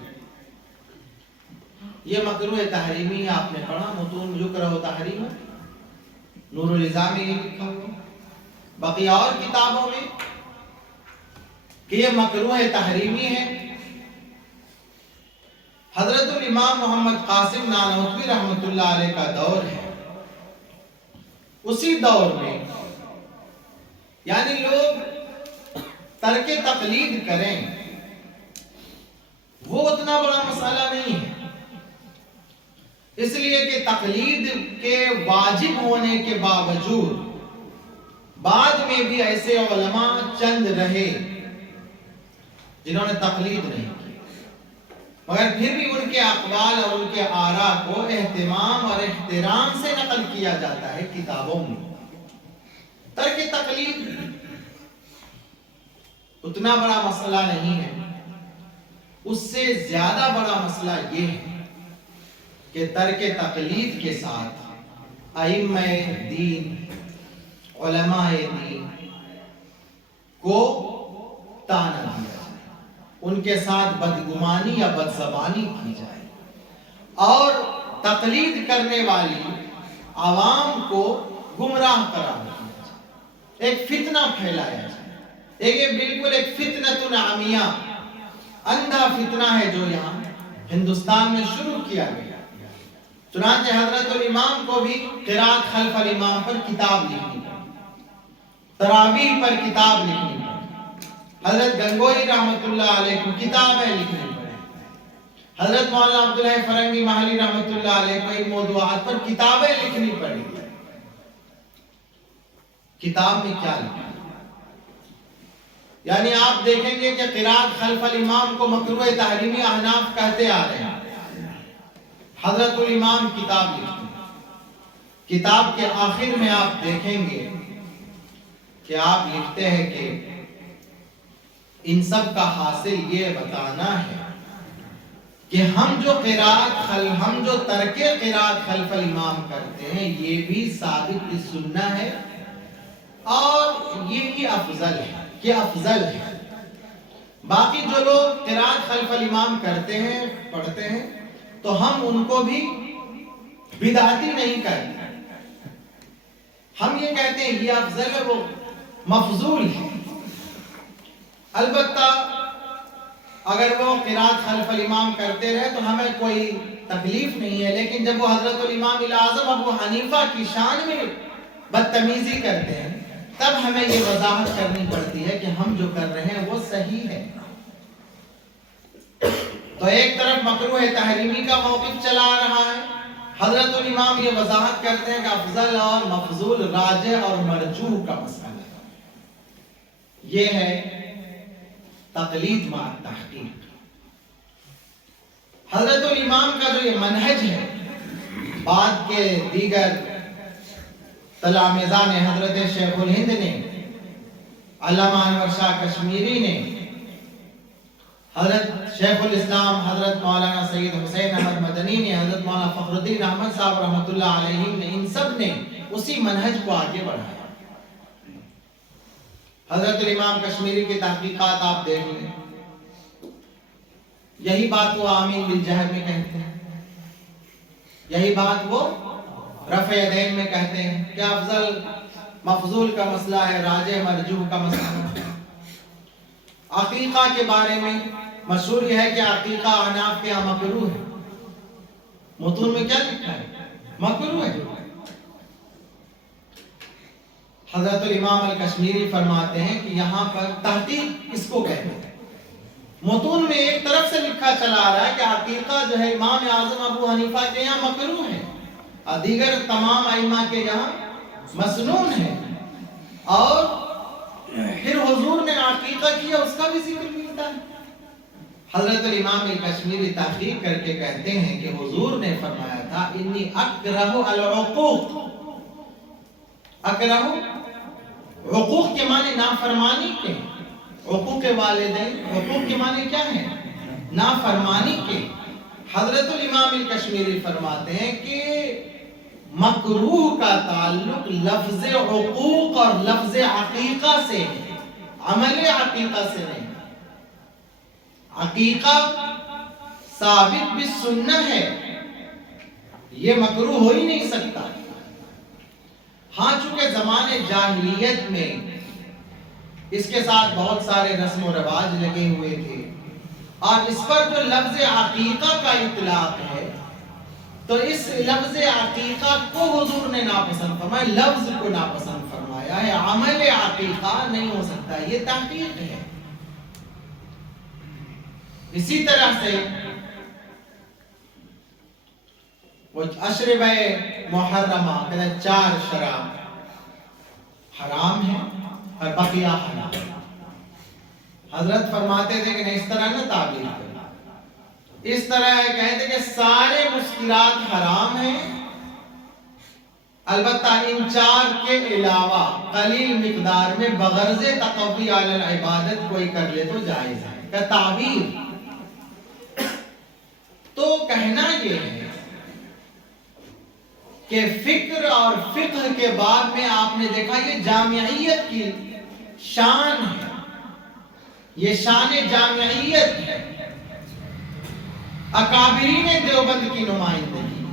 یہ مکروہ تحریمی ہے، آپ نے پڑھا متون یکرہ تحریم، نور النظام میں یہ لکھا ہوا، بقیہ اور کتابوں میں کہ یہ مکروہ تحریمی ہے۔ حضرت الامام محمد قاسم نانوتوی رحمۃ اللہ علیہ کا دور ہے، اسی دور میں یعنی لوگ ترک تقلید کریں وہ اتنا بڑا مسئلہ نہیں ہے، اس لیے کہ تقلید کے واجب ہونے کے باوجود بعد میں بھی ایسے علماء چند رہے جنہوں نے تقلید نہیں کی، مگر پھر بھی ان کے اقوال اور ان کے آراء کو اہتمام اور احترام سے نقل کیا جاتا ہے کتابوں میں۔ ترک تقلید اتنا بڑا مسئلہ نہیں ہے، اس سے زیادہ بڑا مسئلہ یہ ہے کہ ترک تقلید کے ساتھ ائمہ دین، علماء دین کو طعنہ دیا جائے، ان کے ساتھ بدگمانی یا بدزبانی کی جائے، اور تقلید کرنے والی عوام کو گمراہ قرار دیا جائے، ایک فتنہ پھیلایا جائے۔ یہ بالکل ایک فتنۃ عامیہ، اندھا فتنہ ہے جو یہاں ہندوستان میں شروع کیا گیا۔ چنانچہ حضرت الامام کو بھی قراءت خلف الامام پر کتاب لکھنی پڑی، تراویح پر کتاب لکھنی پڑی، حضرت گنگوئی رحمۃ اللہ علیہ کو کتابیں لکھنی پڑی، حضرت مولانا عبداللہ فرنگی محلی رحمۃ اللہ علیہ کو ان موضوعات پر کتابیں لکھنی پڑی۔ کتاب میں کیا لکھا؟ یعنی آپ دیکھیں گے کہ قراءت خلف الامام کو مکروہ تحریمی احناف کہتے آ رہے ہیں، حضرت الامام کتاب لکھتے ہیں، کتاب کے آخر میں آپ دیکھیں گے کہ آپ لکھتے ہیں کہ ان سب کا حاصل یہ بتانا ہے کہ ہم جو ترک قراءت خلف الامام کرتے ہیں یہ بھی ثابت سنہ ہے، اور یہی افضل ہے کہ افضل ہے۔ باقی جو لوگ قراءت خلف الامام کرتے ہیں، پڑھتے ہیں، تو ہم ان کو بھی بدعتی نہیں کہتے، ہم یہ کہتے ہیں یہ افضل ہے، وہ مفضول ہے۔ البتہ اگر وہ قراءت خلف الامام کرتے رہے تو ہمیں کوئی تکلیف نہیں ہے، لیکن جب وہ حضرت الامام الاعظم ابو حنیفہ کی شان میں بدتمیزی کرتے ہیں تب ہمیں یہ وضاحت کرنی پڑتی ہے کہ ہم جو کر رہے ہیں وہ صحیح ہے۔ تو ایک طرف مکروہ تحریمی کا موقف چلا آ رہا ہے، حضرت الامام یہ وضاحت کرتے ہیں کہ افضل اور مفضول، راجح اور مرجوح کا مسئلہ ہے۔ یہ ہے تقلید مع تحقیق۔ حضرت الامام کا جو یہ منہج ہے، بعد کے دیگر تلامذان حضرت شیخ الہند نے، علامہ انور شاہ کشمیری نے حضرت شیخ الاسلام حضرت مولانا سید حسین احمد مدنی نے، حضرت مولانا فخر الدین احمد صاحب رحمۃ اللہ علیہ نے، ان سب نے اسی منہج کو آگے بڑھایا۔ حضرت الامام کشمیری کی تحقیقات آپ دیکھ لیں، یہی بات وہ آمین بالجہر میں کہتے ہیں، یہی بات وہ رفع یدین میں کہتے ہیں کہ افضل مفضول کا مسئلہ ہے، راجح مرجوح کا مسئلہ ہے۔ عقیقہ کے بارے میں مشہور یہ ہے کہ عقیقہ احناف کے یہاں مکروہ ہے، متون میں کیا لکھا ہے؟ مکروہ ہے۔ حضرت الامام الکشمیری فرماتے ہیں کہ یہاں پر تحقیق اس کو کہتے ہیں، متون میں ایک طرف سے لکھا چلا آ رہا ہے کہ عقیقہ جو ہے امام اعظم ابو حنیفہ کے یہاں مکروہ ہے، اور دیگر تمام ائمہ کے یہاں مسنون ہے، اور پھر حضور نے عقیقہ کیا اس کا بھی ذکر ملتا ہے۔ حضرت الامام الکشمیری تحقیق کر کے کہتے ہیں کہ حضور نے فرمایا تھا انی اکرہ العقوق، اکرہ عقوق کے معنی نافرمانی کے، عقوق والدین، عقوق کے معنی کیا ہے؟ نافرمانی کے۔ حضرت الامام الکشمیری فرماتے ہیں کہ مکروہ کا تعلق لفظ عقوق اور لفظ عقیقہ سے ہے، عمل عقیقہ سے نہیں۔ عقیقہ ثابت بالسنہ ہے، یہ مکروہ ہو ہی نہیں سکتا۔ ہاں چونکہ زمانے جاہلیت میں اس کے ساتھ بہت سارے رسم و رواج لگے ہوئے تھے، اور اس پر جو لفظ عقیقہ کا اطلاق ہے تو اس لفظ عقیقہ کو حضور نے ناپسند فرمایا، لفظ کو ناپسند فرمایا ہے، عمل عقیقہ نہیں ہو سکتا، یہ تحقیق ہے۔ اسی طرح سے وہ اشربہ محرمہ کہتے 4 شراب حرام ہے اور بقیہ حلال۔ حضرت فرماتے تھے کہ نہیں اس طرح نہ تعبیر کرنا، اس طرح ہے کہتے کہ سارے مسکرات حرام ہیں، البتہ ان 4 کے علاوہ قلیل مقدار میں بغرض تقوی علی العبادت کوئی کر لے تو جائز ہے کا تعبیر۔ تو کہنا یہ ہے کہ فکر اور فقہ کے بعد میں آپ نے دیکھا یہ جامعیت کی شان ہے، یہ شان جامعیت ہے، اکابرین دیوبند کی نمائندگی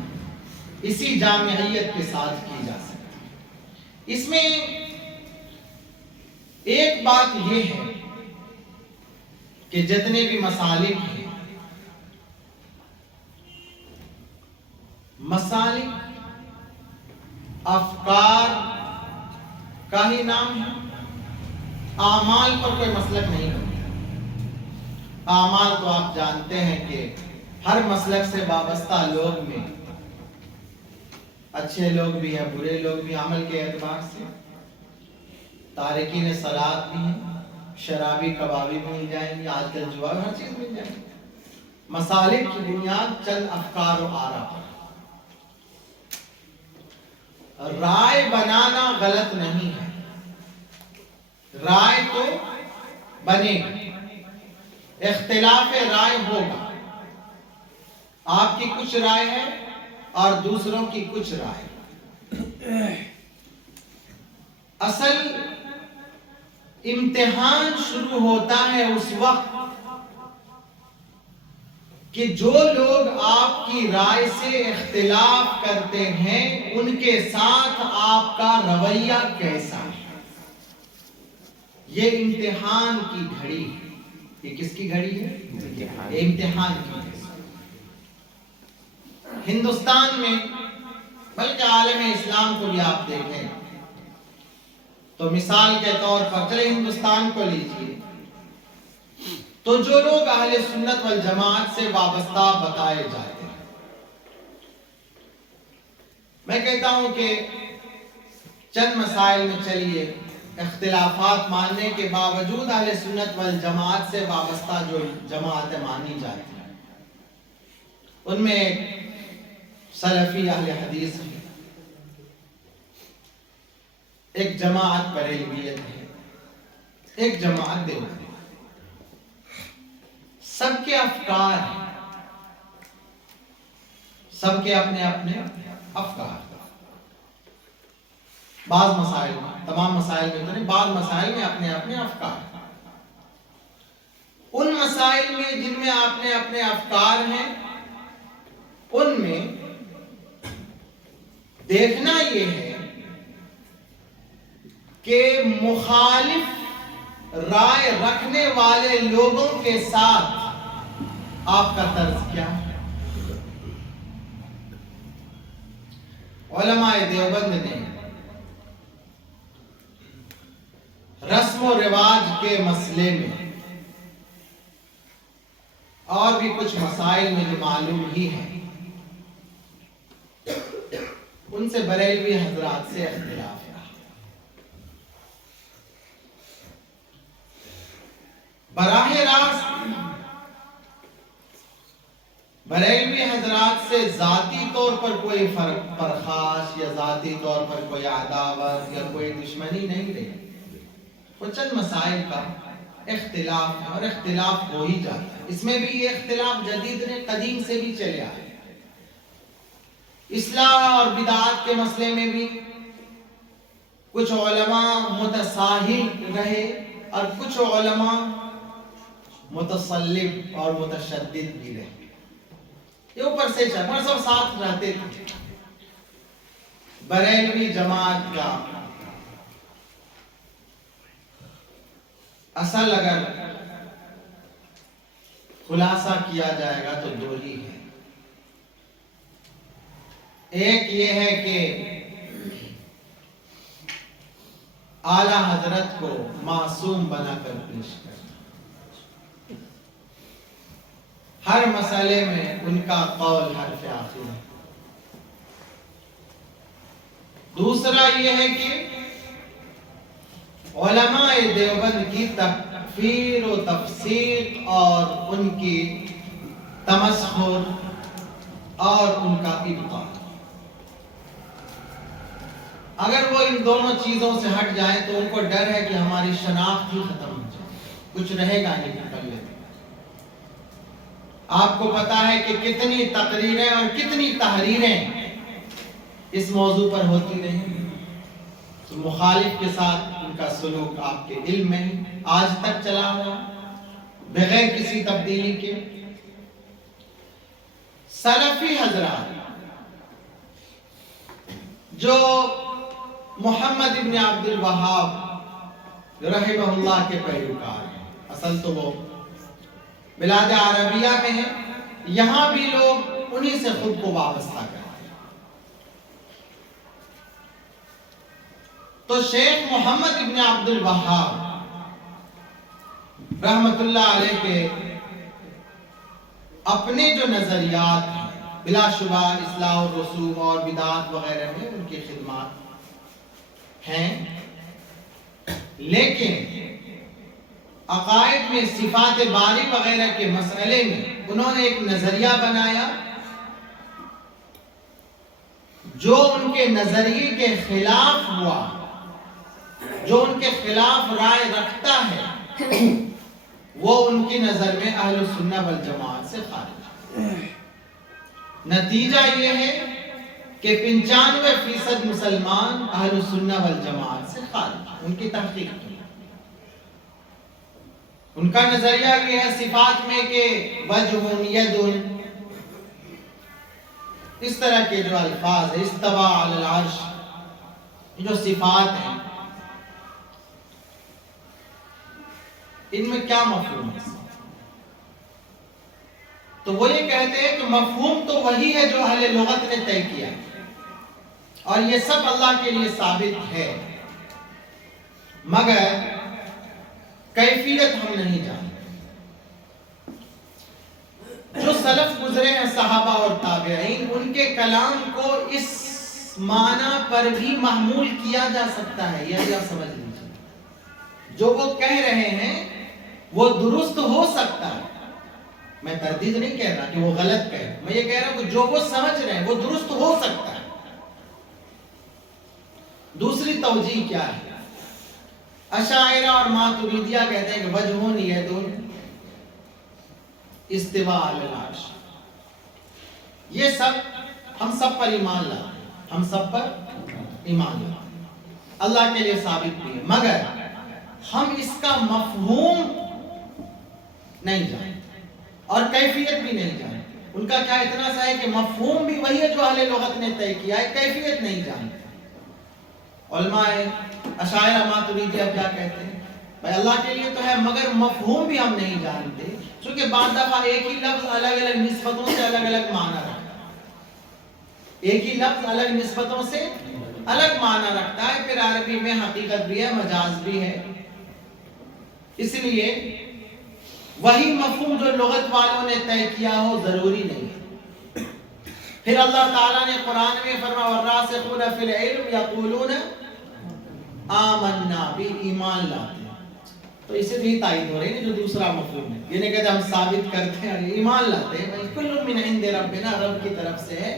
اسی جامعیت کے ساتھ کی جا سکتی۔ اس میں ایک بات یہ ہے کہ جتنے بھی مسالک ہیں، مسالک افکار کا ہی نام ہے، اعمال پر کوئی مسلک نہیں ہوتا۔ اعمال تو آپ جانتے ہیں کہ ہر مسلک سے وابستہ لوگ میں اچھے لوگ بھی ہیں، برے لوگ بھی، عمل کے اعتبار سے تارکین صلاۃ بھی ہیں، شرابی کبابی مل جائیں گے، آج کل جوا ہر چیز مل جائے گی۔ مسالک کی بنیاد چند افکار و آراء پر۔ رائے بنانا غلط نہیں ہے، رائے تو بنے گا، اختلاف رائے ہوگا، آپ کی کچھ رائے ہے اور دوسروں کی کچھ رائے۔ اصل امتحان شروع ہوتا ہے اس وقت کہ جو لوگ آپ کی رائے سے اختلاف کرتے ہیں ان کے ساتھ آپ کا رویہ کیسا ہے۔ یہ امتحان کی گھڑی ہے۔ یہ کس کی گھڑی ہے؟ امتحان کی گھڑی۔ ہندوستان میں بلکہ عالم اسلام کو بھی آپ دیکھیں تو مثال کے طور پر چلے ہندوستان کو لیجئے تو جو لوگ اہل سنت والجماعت سے وابستہ بتائے جاتے ہیں، میں کہتا ہوں کہ چند مسائل میں چلیے اختلافات ماننے کے باوجود اہل سنت والجماعت سے وابستہ جو جماعتیں مانی جاتی ہیں ان میں سلفی اہل حدیث ہے، ایک جماعت بریلویت ہے، ایک جماعت دیوبندی۔ سب کے افکار ہیں، سب کے اپنے اپنے افکار. بعض مسائل میں، تمام مسائل میں تو نہیں، بعض مسائل میں اپنے اپنے افکار. ان مسائل میں جن میں اپنے اپنے افکار ہیں، ان میں دیکھنا یہ ہے کہ مخالف رائے رکھنے والے لوگوں کے ساتھ آپ کا طرز کیا ہے. علماء دیوبند نے رسم و رواج کے مسئلے میں اور بھی کچھ مسائل میں جو معلوم ہی ہے، ان سے بریلوی حضرات سے اختلاف رہا. براہ راست بریلوی حضرات سے ذاتی طور پر کوئی پرخاش یا ذاتی طور پر کوئی عداوت یا کوئی دشمنی نہیں رہی. وہ چند مسائل کا اختلاف ہے، اور اختلاف ہو ہی جاتا ہے. اس میں بھی یہ اختلاف جدید نے قدیم سے بھی چلے آئے. اصلاح اور بدعات کے مسئلے میں بھی کچھ علماء متساہل رہے اور کچھ علماء متصلب اور متشدد بھی رہے. یہ اوپر سے چل سب ساتھ رہتے تھے. بریلوی جماعت کا اصل اگر خلاصہ کیا جائے گا تو دو ہی ہے. ایک یہ ہے کہ اعلی حضرت کو معصوم بنا کر پیش کرنا، ہر مسئلے میں ان کا قول حرف آخر ہے. دوسرا یہ ہے کہ علماء دیوبند کی تکفیر و تفسیق اور ان کی تمسخر اور ان کا ابطال. اگر وہ ان دونوں چیزوں سے ہٹ جائیں تو ان کو ڈر ہے کہ ہماری شناخت ہی ختم ہو جائے، کچھ رہے گا نہیں پلے. آپ کو پتا ہے کہ کتنی تقریریں اور کتنی تحریریں اس موضوع پر ہوتی رہی. مخالف کے ساتھ ان کا سلوک آپ کے علم میں آج تک چلا ہوا بغیر کسی تبدیلی کے. سلفی حضرات جو محمد ابن عبد الوہاب رحمہ اللہ کے پیروکار ہیں، اصل تو وہ بلاد عربیہ میں ہیں، یہاں بھی لوگ انہی سے خود کو وابستہ کرتے ہیں. تو شیخ محمد ابن عبد الوہاب رحمت اللہ علیہ کے اپنے جو نظریات ہیں، بلا شبہ اصلاح الرسوم اور بدعات وغیرہ میں ان کی خدمات ہیں، لیکن عقائد میں صفات باری وغیرہ کے مسئلے میں انہوں نے ایک نظریہ بنایا جو ان کے نظریے کے خلاف ہوا، جو ان کے خلاف رائے رکھتا ہے وہ ان کی نظر میں اہل السنہ والجماعت سے خارج ہے. نتیجہ یہ ہے کہ 95% مسلمان اہل السنہ والجماعت سے خارج ہیں. ان کی تحقیق کی، ان کا نظریہ یہ ہے صفات میں کہ وجہ ید، اس طرح کے جو الفاظ ہیں، استوى علی العرش، جو صفات ہیں ان میں کیا مفہوم ہے؟ تو وہ یہ کہتے ہیں کہ مفہوم تو وہی ہے جو اہل لغت نے طے کیا اور یہ سب اللہ کے لیے ثابت ہے، مگر کیفیت ہم نہیں جانتے. جو سلف گزرے ہیں صحابہ اور تابعین، ان کے کلام کو اس معنی پر بھی محمول کیا جا سکتا ہے. یہ بھی آپ سمجھ لیجیے، جو وہ کہہ رہے ہیں وہ درست ہو سکتا ہے. میں تردید نہیں کہہ رہا کہ وہ غلط کہہ رہا، میں یہ کہہ رہا ہوں کہ جو وہ سمجھ رہے ہیں وہ درست ہو سکتا ہے. دوسری توجیہ کیا ہے؟ اشاعرہ اور ماتریدیہ کہتے ہیں کہ وجہ ید، استوا علی العرش، یہ سب ہم سب پر ایمان لاتے ہیں، ہم سب پر ایمان لاتے ہیں، اللہ کے لیے ثابت بھی ہے، مگر ہم اس کا مفہوم نہیں جانتے اور کیفیت بھی نہیں جانتے۔ ان کا کیا اتنا سا ہے کہ مفہوم بھی وہی ہے جو اہل لغت نے طے کیا ہے، کیفیت نہیں جانتے۔ علماء اشاعرہ ماتریدیہ کیا کہتے ہیں؟ بھائی اللہ کے لیے تو ہے مگر مفہوم بھی ہم نہیں جانتے، چونکہ بعض دفعہ ایک ہی لفظ الگ الگ نسبتوں سے الگ الگ معنی رکھتا ہے، ایک ہی لفظ الگ نسبتوں سے الگ معنی رکھتا ہے، پھر عربی میں حقیقت بھی ہے، مجاز بھی ہے۔ اس لیے وہی مفہوم جو لغت والوں نے طے کیا ہو ضروری نہیں ہے۔ پھر اللہ تعالیٰ نے قرآن میں فرمایا والراسخون فی العلم یقولون آمنا بھی، ایمان لاتے ہیں، تو اسے بھی تائید ہو رہی ہے جو دوسرا مفہوم ہے، یہ نہیں کہتے ہم ثابت کرتے ہیں، ایمان لاتے ہیں، بھائی کل من عند ربنا، رب کی طرف سے ہے،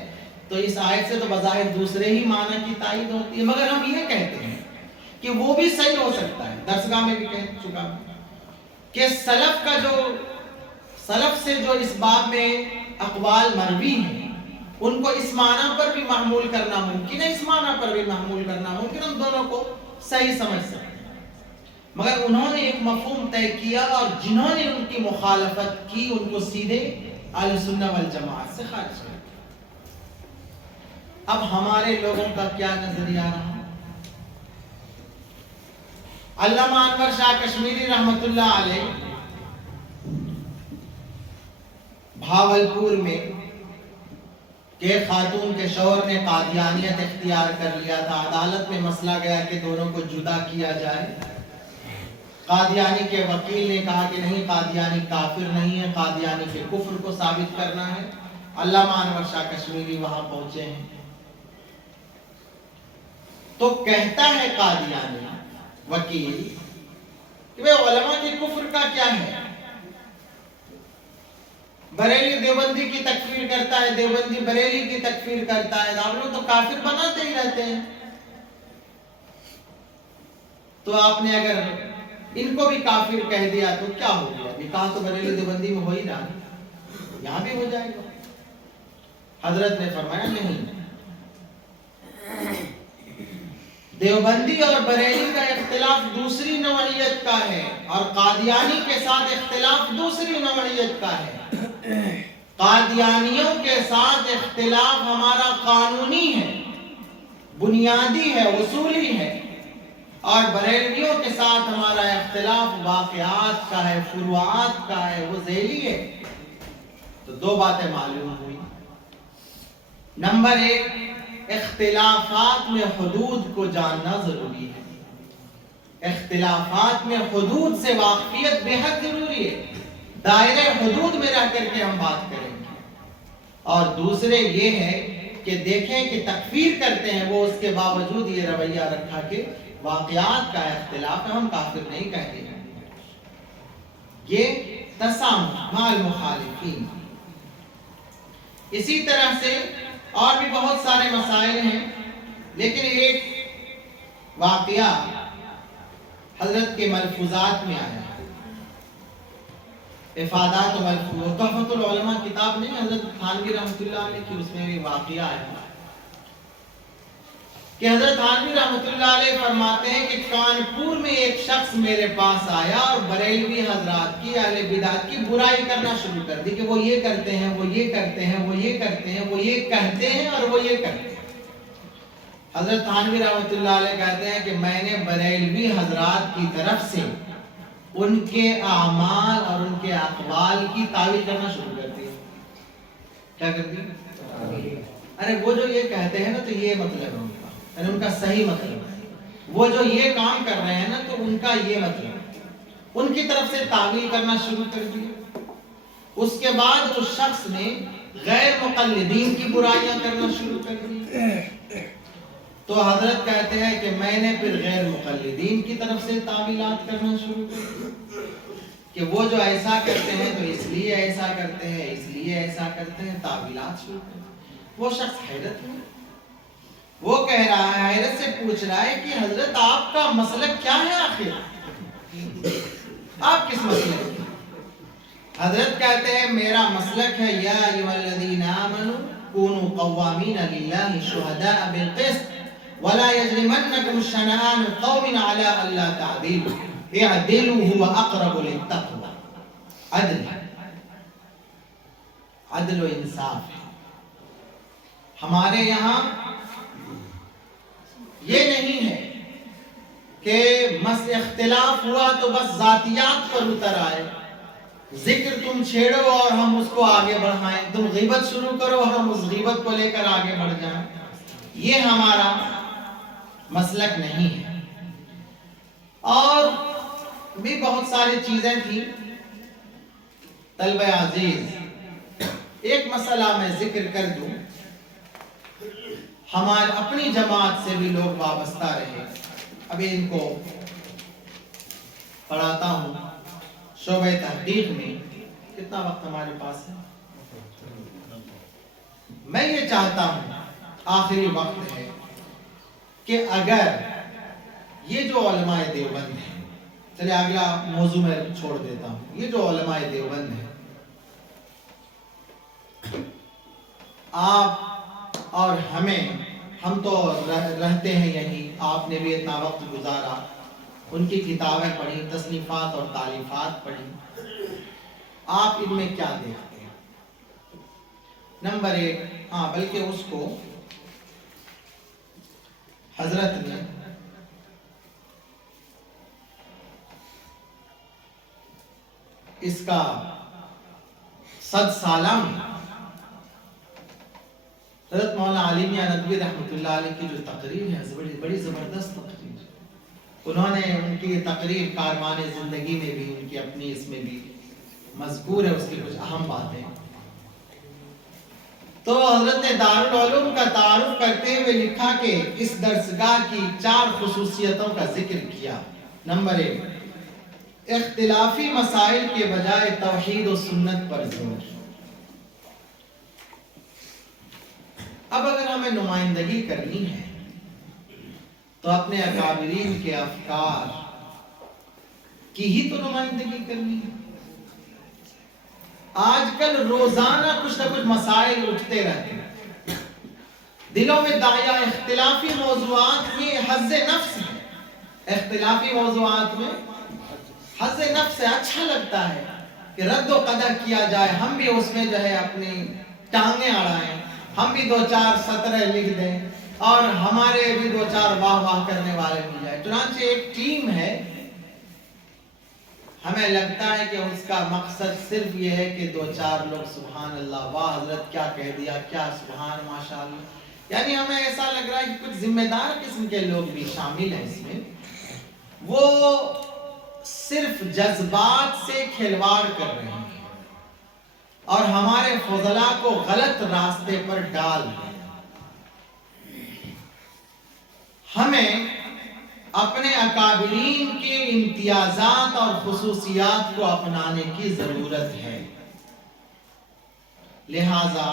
تو اس آیت سے تو بظاہر دوسرے ہی معنی کی تائید ہوتی ہے، مگر ہم یہ کہتے ہیں کہ وہ بھی صحیح ہو سکتا ہے۔ درسگاہ میں بھی کہہ چکا ہوں کہ سلف سے جو اس باب میں اقوال مروی ہیں ان کو اس معنی پر بھی محمول کرنا ممکن ہے، اس معنی پر بھی محمول کرنا ممکن، ہم دونوں کو صحیح سمجھ سکتے ہیں، مگر انہوں نے ایک مفہوم طے کیا اور جنہوں نے ان کی مخالفت کی ان کو سیدھے اہل سنہ والجماعت سے خارج کر دیا۔ اب ہمارے لوگوں کا کیا نظریہ رہا؟ علامہ انور شاہ کشمیری رحمت اللہ علیہ بھاولپور میں کہ خاتون کے شوہر نے قادیانیت اختیار کر لیا تھا، عدالت میں مسئلہ گیا کہ دونوں کو جدا کیا جائے، قادیانی کے وکیل نے کہا کہ نہیں، قادیانی کافر نہیں ہے، قادیانی کے کفر کو ثابت کرنا ہے۔ علامہ انور شاہ کشمیری وہاں پہنچے ہیں تو کہتا ہے قادیانی وکیل کہ بھئی علماء کے کفر کا کیا ہے؟ بریلی دیوبندی کی تکفیر کرتا ہے، دیوبندی بریلی کی تکفیر کرتا ہے، آپ لوگ تو کافر بناتے ہی رہتے ہیں، تو آپ نے اگر ان کو بھی کافر کہہ دیا تو کیا ہو گیا؟ نکاح تو بریلی دیوبندی میں ہو ہی رہا، یہاں بھی ہو جائے گا۔ حضرت نے فرمایا نہیں، دیوبندی اور بریلی کا اختلاف دوسری نوعیت کا ہے اور قادیانی کے ساتھ اختلاف دوسری نوعیت کا ہے۔ قادیانیوں کے ساتھ اختلاف ہمارا قانونی ہے، بنیادی ہے، اصولی ہے، اور بریلویوں کے ساتھ ہمارا اختلاف واقعات کا ہے، فروعات کا ہے، وہ ذیلی ہے۔ تو دو باتیں معلوم ہوئی۔ نمبر ایک، اختلافات میں حدود کو جاننا ضروری ہے، اختلافات میں حدود سے واقفیت بے حد ضروری ہے، دائرہ حدود میں رہ کر کے ہم بات کریں گے۔ اور دوسرے یہ ہے کہ دیکھیں کہ تکفیر کرتے ہیں وہ اس کے باوجود یہ رویہ رکھا کہ واقعات کا اختلاف ہم کافر نہیں کہتے ہیں، یہ تسامح مع المخالفین۔ اسی طرح سے اور بھی بہت سارے مسائل ہیں، لیکن ایک واقعہ حضرت کے ملفوظات میں آیا ہے، افادات و ملفوظ، تحفۃ العلماء کتاب نہیں حضرت تھانوی رحمۃ اللہ علیہ کی، اس میں بھی واقعہ آیا کہ حضرت تھانوی رحمۃ اللہ علیہ فرماتے ہیں کہ کانپور میں ایک شخص میرے پاس آیا اور بریلوی حضرات کی، اہل بدعت کی برائی کرنا شروع کر دی کہ وہ یہ کرتے ہیں، وہ یہ کرتے ہیں، وہ یہ کرتے ہیں، وہ یہ کہتے ہیں اور وہ یہ کرتے ہیں۔ حضرت تھانوی رحمۃ اللہ علیہ کہتے ہیں کہ میں نے بریلوی حضرات کی طرف سے ان کے اعمال اور ان کے اقوال کی تعویل کرنا شروع کر دی۔ کیا کر دی؟ ارے وہ جو یہ کہتے ہیں نا تو یہ مطلب ہے ان کا، یعنی ان کا صحیح مطلب ہے، وہ جو یہ کام کر رہے ہیں نا تو ان کا یہ مطلب ہے، ان کی طرف سے تعویل کرنا شروع کر دی۔ اس کے بعد اس شخص نے غیر مقلدین کی برائیاں کرنا شروع کر دی، تو حضرت کہتے ہیں کہ میں نے پھر غیر مقلدین کی طرف سے تعویلات کرنا شروع کر دی کہ وہ جو ایسا کرتے ہیں تو اس لیے ایسا کرتے ہیں، اس لیے ایسا کرتے ہیں، تعویلات شروع کر دی۔ وہ شخص حیرت میں، وہ کہہ رہا ہے، حیرت سے پوچھ رہا ہے کہ حضرت آپ کا مسلک کیا ہے آخر؟ آپ کس مسلک کے؟ حضرت کہتے ہیں میرا مسلک ہے یا ایھالذین آمنوا کونوا قوامین للہ شہداء بالقسط ولا یجرمنکم شنآن قوم علی الا تعدلوا اعدلوا هو اقرب للتقوی. عدل و انصاف. ہمارے یہاں یہ نہیں ہے کہ اختلاف ہوا تو بس ذاتیات پر اتر آئے. ذکر تم چھیڑو اور ہم اس کو آگے بڑھائیں، تم غیبت شروع کرو اور ہم اس غیبت کو لے کر آگے بڑھ جائیں. یہ ہمارا مسلک نہیں ہے. اور بھی بہت ساری چیزیں تھیں. طلبہ عزیز، ایک مسئلہ میں ذکر کر دوں. ہمارے اپنی جماعت سے بھی لوگ وابستہ رہے. ابھی ان کو پڑھاتا ہوں شعبہ تحقیق میں. کتنا وقت ہمارے پاس ہے؟ میں یہ چاہتا ہوں، آخری وقت ہے، کہ اگر یہ جو علماء دیوبند ہیں، چلے اگلا موضوع میں چھوڑ دیتا ہوں. یہ جو علماء دیوبند ہیں، آپ اور ہم تو رہتے ہیں یہیں، آپ نے بھی اتنا وقت گزارا، ان کی کتابیں پڑھی، تصنیفات اور تالیفات پڑھی. آپ ان میں کیا دیکھتے ہیں؟ نمبر ایک، بلکہ اس کو حضرت نے اس کا 100 سالہ میں حضرت مولانا علی میاں ندوی رحمۃ اللہ علیہ کی جو تقریر ہے، بڑی زبردست تقریر. انہوں نے ان کی تقریر کاروان زندگی میں بھی، ان کی اپنی اس میں بھی مذکور ہے، اس کی کچھ اہم باتیں. تو حضرت نے دارالعلوم کا تعارف کرتے ہوئے لکھا کہ اس درسگاہ کی 4 خصوصیتوں کا ذکر کیا. نمبر 1، اختلافی مسائل کے بجائے توحید و سنت پر زور. اب اگر ہمیں نمائندگی کرنی ہے تو اپنے اکابرین کے افکار کی ہی تو نمائندگی کرنی ہے. آج کل روزانہ کچھ نہ کچھ مسائل اٹھتے رہتے ہیں دلوں میں دایا. اختلافی موضوعات میں حظ نفس ہے. اختلافی موضوعات میں حظ نفس ہے. اچھا لگتا ہے کہ رد و قدر کیا جائے، ہم بھی اس میں جو ہے اپنی ٹانگیں اڑائیں، ہم بھی 2-4 سطریں لکھ دیں اور ہمارے بھی 2-4 واہ واہ کرنے والے مل جائے. چنانچہ ایک ٹیم ہے، ہمیں لگتا ہے کہ اس کا مقصد صرف یہ ہے کہ 2-4 لوگ سبحان اللہ، واہ حضرت کیا کہہ دیا، کیا سبحان ماشاءاللہ. یعنی ہمیں ایسا لگ رہا ہے کہ کچھ ذمہ دار قسم کے لوگ بھی شامل ہیں اس میں. وہ صرف جذبات سے کھلواڑ کر رہے ہیں اور ہمارے فضلاء کو غلط راستے پر ڈال رہے ہیں. ہمیں اپنے اکابرین کے امتیازات اور خصوصیات کو اپنانے کی ضرورت ہے. لہذا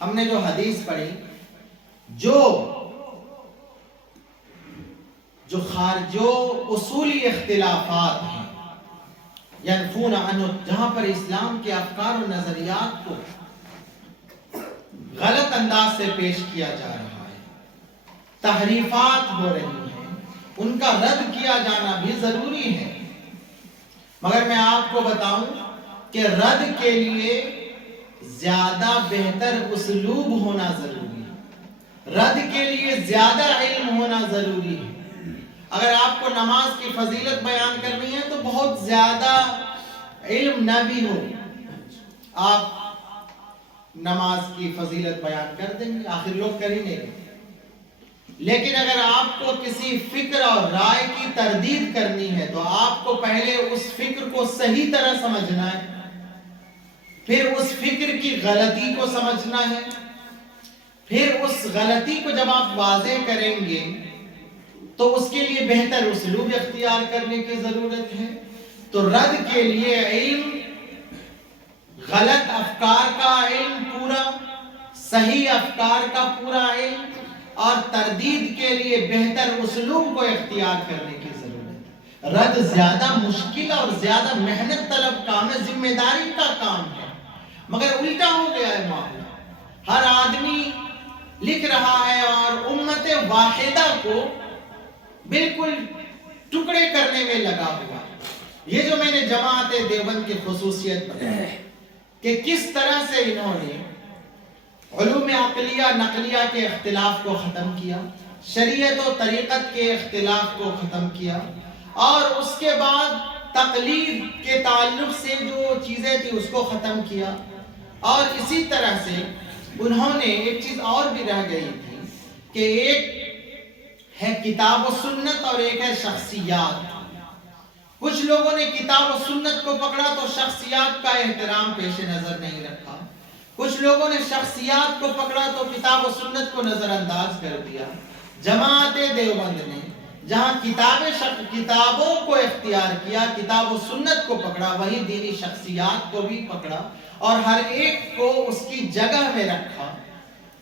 ہم نے جو حدیث پڑھی، جو اصولی اختلافات ہیں، ینفون عنہ، جہاں پر اسلام کے افکار و نظریات کو غلط انداز سے پیش کیا جا رہا ہے، تحریفات ہو رہی ہیں، ان کا رد کیا جانا بھی ضروری ہے. مگر میں آپ کو بتاؤں کہ رد کے لیے زیادہ بہتر اسلوب ہونا ضروری ہے، رد کے لیے زیادہ علم ہونا ضروری ہے. اگر آپ کو نماز کی فضیلت بیان کرنی ہے تو بہت زیادہ علم نہ بھی ہو، آپ نماز کی فضیلت بیان کر دیں گے، آخر لوگ کر ہی نہیں گے. لیکن اگر آپ کو کسی فکر اور رائے کی تردید کرنی ہے تو آپ کو پہلے اس فکر کو صحیح طرح سمجھنا ہے، پھر اس فکر کی غلطی کو سمجھنا ہے، پھر اس غلطی کو جب آپ واضح کریں گے تو اس کے لیے بہتر اسلوب اختیار کرنے کی ضرورت ہے. تو رد کے لیے علم، غلط افکار کا علم پورا، صحیح افکار کا پورا علم، اور تردید کے لیے بہتر اسلوب کو اختیار کرنے کی ضرورت ہے. رد زیادہ مشکل اور زیادہ محنت طلب کام ہے، ذمہ داری کا کام ہے، مگر الٹا ہو گیا ہے معاملہ۔ ہر آدمی لکھ رہا ہے اور امت واحدہ کو بالکل ٹکڑے کرنے میں لگا ہوا ہے۔ یہ جو میں نے جماعت دیوبند کی خصوصیت بتائی کہ کس طرح سے انہوں نے علوم عقلیہ نقلیہ کے اختلاف کو ختم کیا، شریعت و طریقت کے اختلاف کو ختم کیا، اور اس کے بعد تقلید کے تعلق سے جو چیزیں تھی اس کو ختم کیا، اور اسی طرح سے انہوں نے ایک چیز اور بھی رہ گئی تھی کہ ایک ہے کتاب و سنت اور ایک ہے شخصیات۔ کچھ لوگوں نے کتاب و سنت کو پکڑا تو شخصیات کا احترام پیش نظر نہیں رکھا، کچھ لوگوں نے شخصیات کو پکڑا تو کتاب و سنت کو نظر انداز کر دیا۔ جماعت دیوبند نے جہاں کتابوں کو اختیار کیا، کتاب و سنت کو پکڑا، وہی دینی شخصیات کو بھی پکڑا اور ہر ایک کو اس کی جگہ میں رکھا۔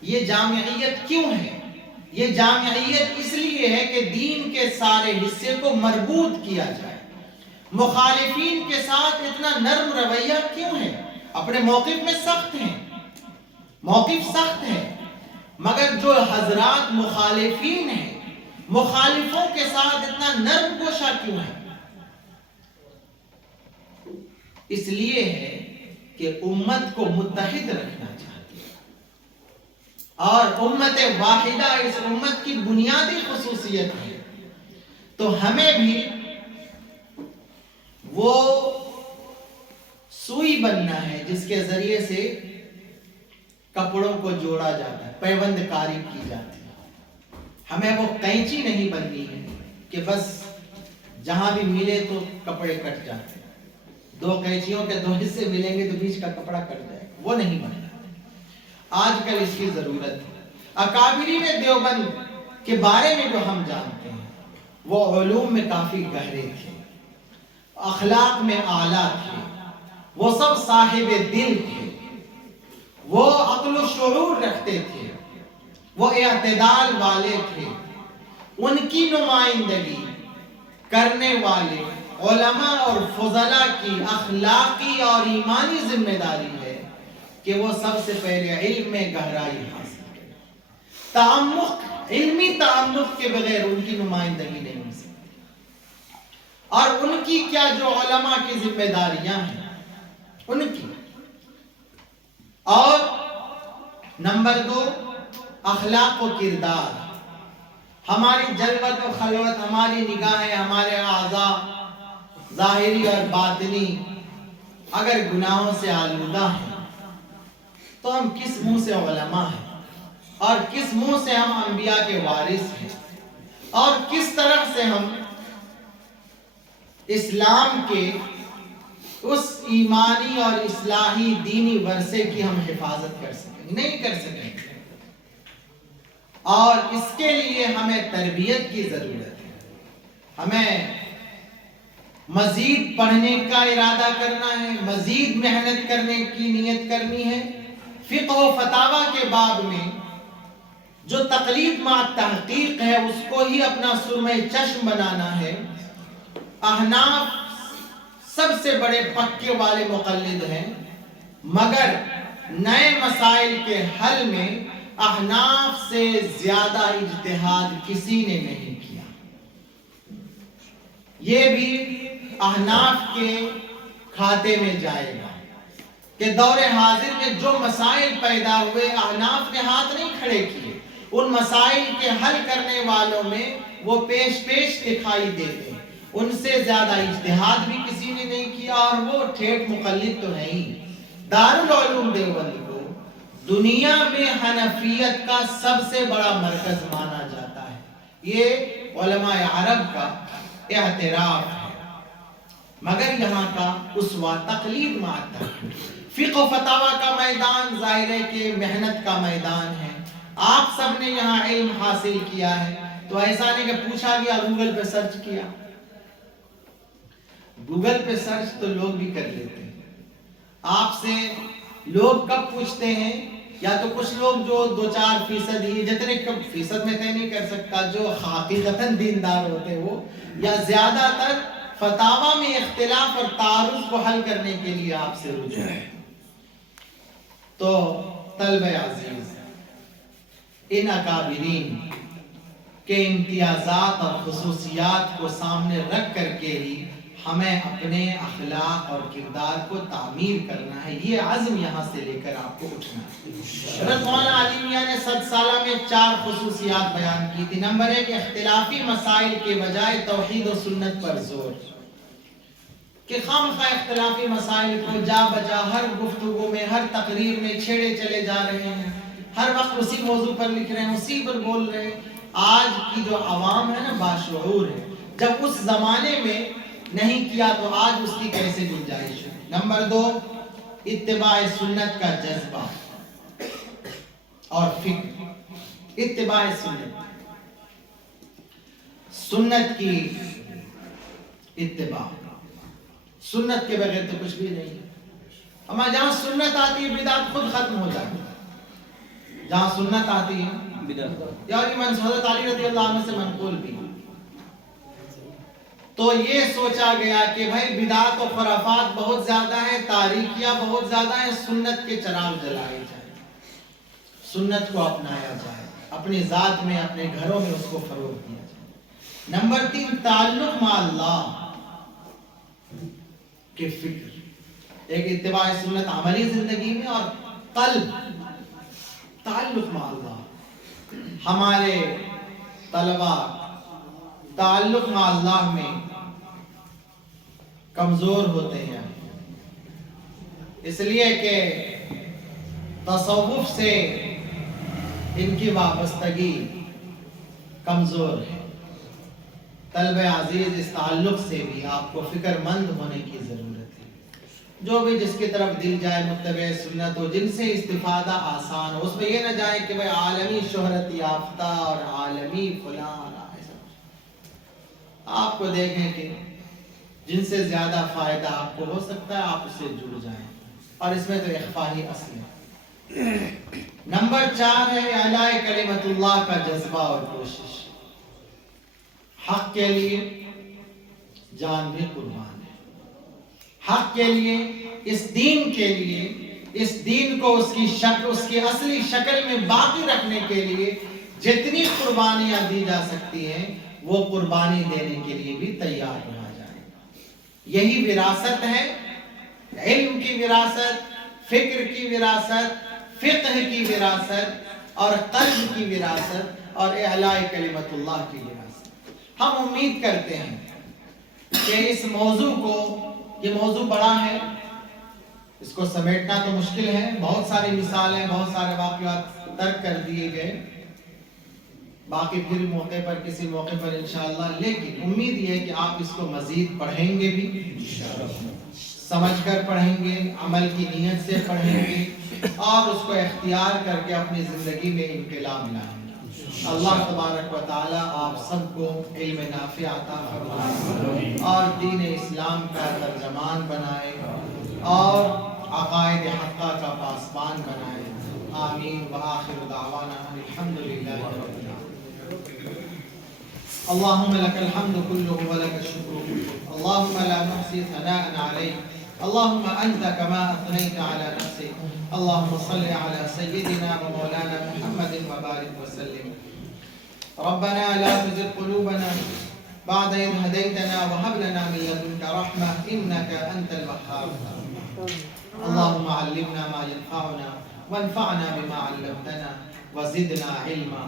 یہ جامعیت کیوں ہے؟ یہ جامعیت اس لیے ہے کہ دین کے سارے حصے کو مربوط کیا جائے۔ مخالفین کے ساتھ اتنا نرم رویہ کیوں ہے؟ اپنے موقف میں سخت ہیں، موقف سخت ہے، مگر جو حضرات مخالفین ہیں مخالفوں کے ساتھ اتنا نرم گوشہ کیوں ہے؟ اس لیے ہے کہ امت کو متحد رکھنا چاہتی ہے، اور امت واحدہ اس امت کی بنیادی خصوصیت ہے۔ تو ہمیں بھی وہ سوئی بننا ہے جس کے ذریعے سے کپڑوں کو جوڑا جاتا ہے، پیوند کاری کی جاتی ہے۔ ہمیں وہ قینچی نہیں بننی ہے کہ بس جہاں بھی ملے تو کپڑے کٹ جاتے ہیں، دو قینچیوں کے دو حصے ملیں گے تو بیچ کا کپڑا کٹ جائے گا، وہ نہیں بننا۔ آج کل اس کی ضرورت ہے۔ اکابرین دیوبند کے بارے میں جو ہم جانتے ہیں وہ علوم میں کافی گہرے تھے، اخلاق میں اعلیٰ تھے، وہ سب صاحب دل تھے، وہ عقل و شعور رکھتے تھے، وہ اعتدال والے تھے۔ ان کی نمائندگی کرنے والے علماء اور فضلاء کی اخلاقی اور ایمانی ذمہ داری ہے کہ وہ سب سے پہلے علم میں گہرائی حاصل کریں۔ تعمق، علمی تعمق کے بغیر ان کی نمائندگی نہیں ہو سکتی۔ اور ان کی کیا جو علماء کی ذمہ داریاں ہیں ان کی، اور نمبر 2 اخلاق و کردار۔ ہماری جلوت و خلوت، ہماری نگاہیں، ہمارے اعضاء ظاہری اور باطنی اگر گناہوں سے آلودہ ہیں تو ہم کس منہ سے علماء ہیں، اور کس منہ سے ہم انبیاء کے وارث ہیں، اور کس طرح سے ہم اسلام کے اس ایمانی اور اصلاحی دینی ورثے کی ہم حفاظت کر سکیں؟ نہیں کر سکیں۔ اور اس کے لیے ہمیں تربیت کی ضرورت ہے، ہمیں مزید پڑھنے کا ارادہ کرنا ہے، مزید محنت کرنے کی نیت کرنی ہے۔ فقہ و فتاوی کے باب میں جو تقلید مع تحقیق ہے اس کو ہی اپنا سرمہ چشم بنانا ہے۔ احناف سب سے بڑے پکے والے مقلد ہیں، مگر نئے مسائل کے حل میں احناف سے زیادہ اجتہاد کسی نے نہیں کیا۔ یہ بھی احناف کے کھاتے میں جائے گا کہ دور حاضر میں جو مسائل پیدا ہوئے احناف نے ہاتھ نہیں کھڑے کیے، ان مسائل کے حل کرنے والوں میں وہ پیش دکھائی دیتے ہیں۔ ان سے زیادہ اجتہاد بھی کسی نے نہیں کیا، اور وہ ٹھیٹ مقلد تو ہے ہی۔ دارالعلوم دیوبند کو دنیا میں حنفیت کا سب سے بڑا مرکز مانا جاتا ہے، یہ علماء عرب کا اعتراف ہے، مگر یہاں کا اسوہ تقلید مع تحقیق۔ فقہ و فتاوی کا میدان ظاہر ہے کہ محنت کا میدان ہے۔ آپ سب نے یہاں علم حاصل کیا ہے تو ایسا نہیں کہ پوچھا گیا گوگل پہ سرچ کیا۔ گوگل پہ سرچ تو لوگ بھی کر لیتے ہیں، آپ سے لوگ کب پوچھتے ہیں یا تو کچھ لوگ جو 2-4% ہی جتنے کم فیصد میں طے نہیں کر سکتا جو حقیقتاً دیندار ہوتے وہ، یا زیادہ تر فتاوا میں اختلاف اور تعارض کو حل کرنے کے لیے آپ سے رجوع ہے۔ تو طلبہ عزیز، ان اکابرین کے امتیازات اور خصوصیات کو سامنے رکھ کر کے ہی ہمیں اپنے اخلاق اور کردار کو تعمیر کرنا ہے۔ یہ عزم یہاں سے لے کر آپ کو اٹھنا ہے۔ حضرت مولانا علی میاں نے 100 سالہ میں 4 خصوصیات بیان کی تھی۔ نمبر 1، اختلافی مسائل کے بجائے توحید و سنت پر زور، کہ خامخواہ اختلافی مسائل کو جا بجا ہر گفتگو میں، ہر تقریر میں چھیڑے چلے جا رہے ہیں، ہر وقت اسی موضوع پر لکھ رہے ہیں، اسی پر بول رہے ہیں۔ آج کی جو عوام ہے نا باشعور ہے، جب اس زمانے میں نہیں کیا تو آج اس کی کیسے گنجائش ہے۔ نمبر 2، اتباع سنت کا جذبہ اور فکر۔ اتباع سنت کی اتباع، سنت کے بغیر تو کچھ بھی نہیں ہے۔ اما جہاں سنت آتی ہے بدعت خود ختم ہو جاتی ہے۔ جہاں سنت آتی ہے بدعت، یا حضرت علی رضی اللہ عنہ سے منقول بھی، تو یہ سوچا گیا کہ بھائی بدعات و خرافات بہت زیادہ ہیں، تاریکیاں بہت زیادہ ہیں، سنت کے چراغ جلائے جائیں، سنت کو اپنایا جائے، اپنی ذات میں، اپنے گھروں میں اس کو فروغ دیا جائے۔ نمبر 3، تعلق مع اللہ کے فکر، ایک اتباع سنت عملی زندگی میں، اور قلب تعلق مع اللہ۔ ہمارے طلبہ تعلق مع اللہ میں کمزور ہوتے ہیں، اس لیے کہ تصوف سے ان کی وابستگی کمزور ہے۔ طلبہ عزیز، اس تعلق سے بھی آپ کو فکر مند ہونے کی ضرورت ہے۔ جو بھی جس کی طرف دل جائے متبع سنت ہو، جن سے استفادہ آسان ہو، اس میں یہ نہ جائے کہ بھائی عالمی شہرت یافتہ اور عالمی فلاں، آپ کو دیکھیں کہ جن سے زیادہ فائدہ آپ کو ہو سکتا ہے آپ اس سے جڑ جائیں، اور اس میں تو اخفا ہی اصل ہے۔ نمبر 4 ہے اعلاء کلمت اللہ کا جذبہ اور کوشش۔ حق کے لیے جان بھی قربان ہے، حق کے لیے، اس دین کے لیے، اس دین کو اس کی اصلی شکل میں باقی رکھنے کے لیے جتنی قربانیاں دی جا سکتی ہیں وہ قربانی دینے کے لیے بھی تیار رہا جائے۔ یہی وراثت ہے، علم کی وراثت، فکر کی وراثت، فقہ کی وراثت، اور قلب کی وراثت، اور اعلاء کلمت اللہ کی وراثت۔ ہم امید کرتے ہیں کہ اس موضوع کو، یہ موضوع بڑا ہے، اس کو سمیٹنا تو مشکل ہے، بہت ساری مثالیں، بہت سارے واقعات ترک کر دیے گئے، باقی پھر موقع پر، کسی موقع پر انشاءاللہ، لیکن امید یہ ہے کہ آپ اس کو مزید پڑھیں گے بھی، سمجھ کر پڑھیں گے، عمل کی نیت سے پڑھیں گے، اور اس کو اختیار کر کے اپنی زندگی میں انقلاب لائیں گے۔ اللہ تبارک و تعالی آپ سب کو علم نافع عطا فرمائے، اور دین اسلام کا ترجمان بنائے، اور عقائد حقہ کا پاسبان بنائے۔ آمین وآخر دعوانا الحمدللہ رب العالمین۔ اللهم لك الحمد كله ولك الشكر كله، اللهم لا نحصي ثناء عليك، اللهم أنت كما أثنيت على نفسك، اللهم صل على سيدنا ومولانا محمد وبارك وسلم۔ ربنا لا تزغ قلوبنا بعد إذ هديتنا وهب لنا من لدنك رحمة إنك أنت الوهاب۔ اللهم علمنا ما ينفعنا وانفعنا بما علمتنا وزدنا علما۔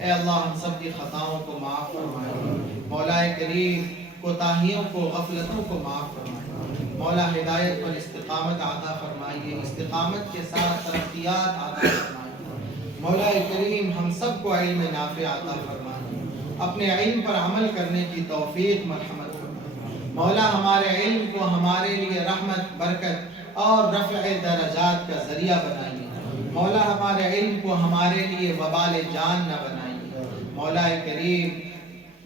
اے اللہ ہم سب کی خطاؤں کو معاف فرمائے، مولا کریم کوتاہیوں کو، غفلتوں کو معاف فرمائے، مولا ہدایت پر استقامت عطا فرمائیے، استقامت کے ساتھ ترقیات عطا فرمائیے، مولا کریم ہم سب کو علم نافع عطا فرمائیے، اپنے علم پر عمل کرنے کی توفیق مرحمت فرمائیے، مولا ہمارے علم کو ہمارے لیے رحمت، برکت اور رفع درجات کا ذریعہ بنائیے، مولا ہمارے علم کو ہمارے لیے وبال جان نہ بنائیے، مولا کریم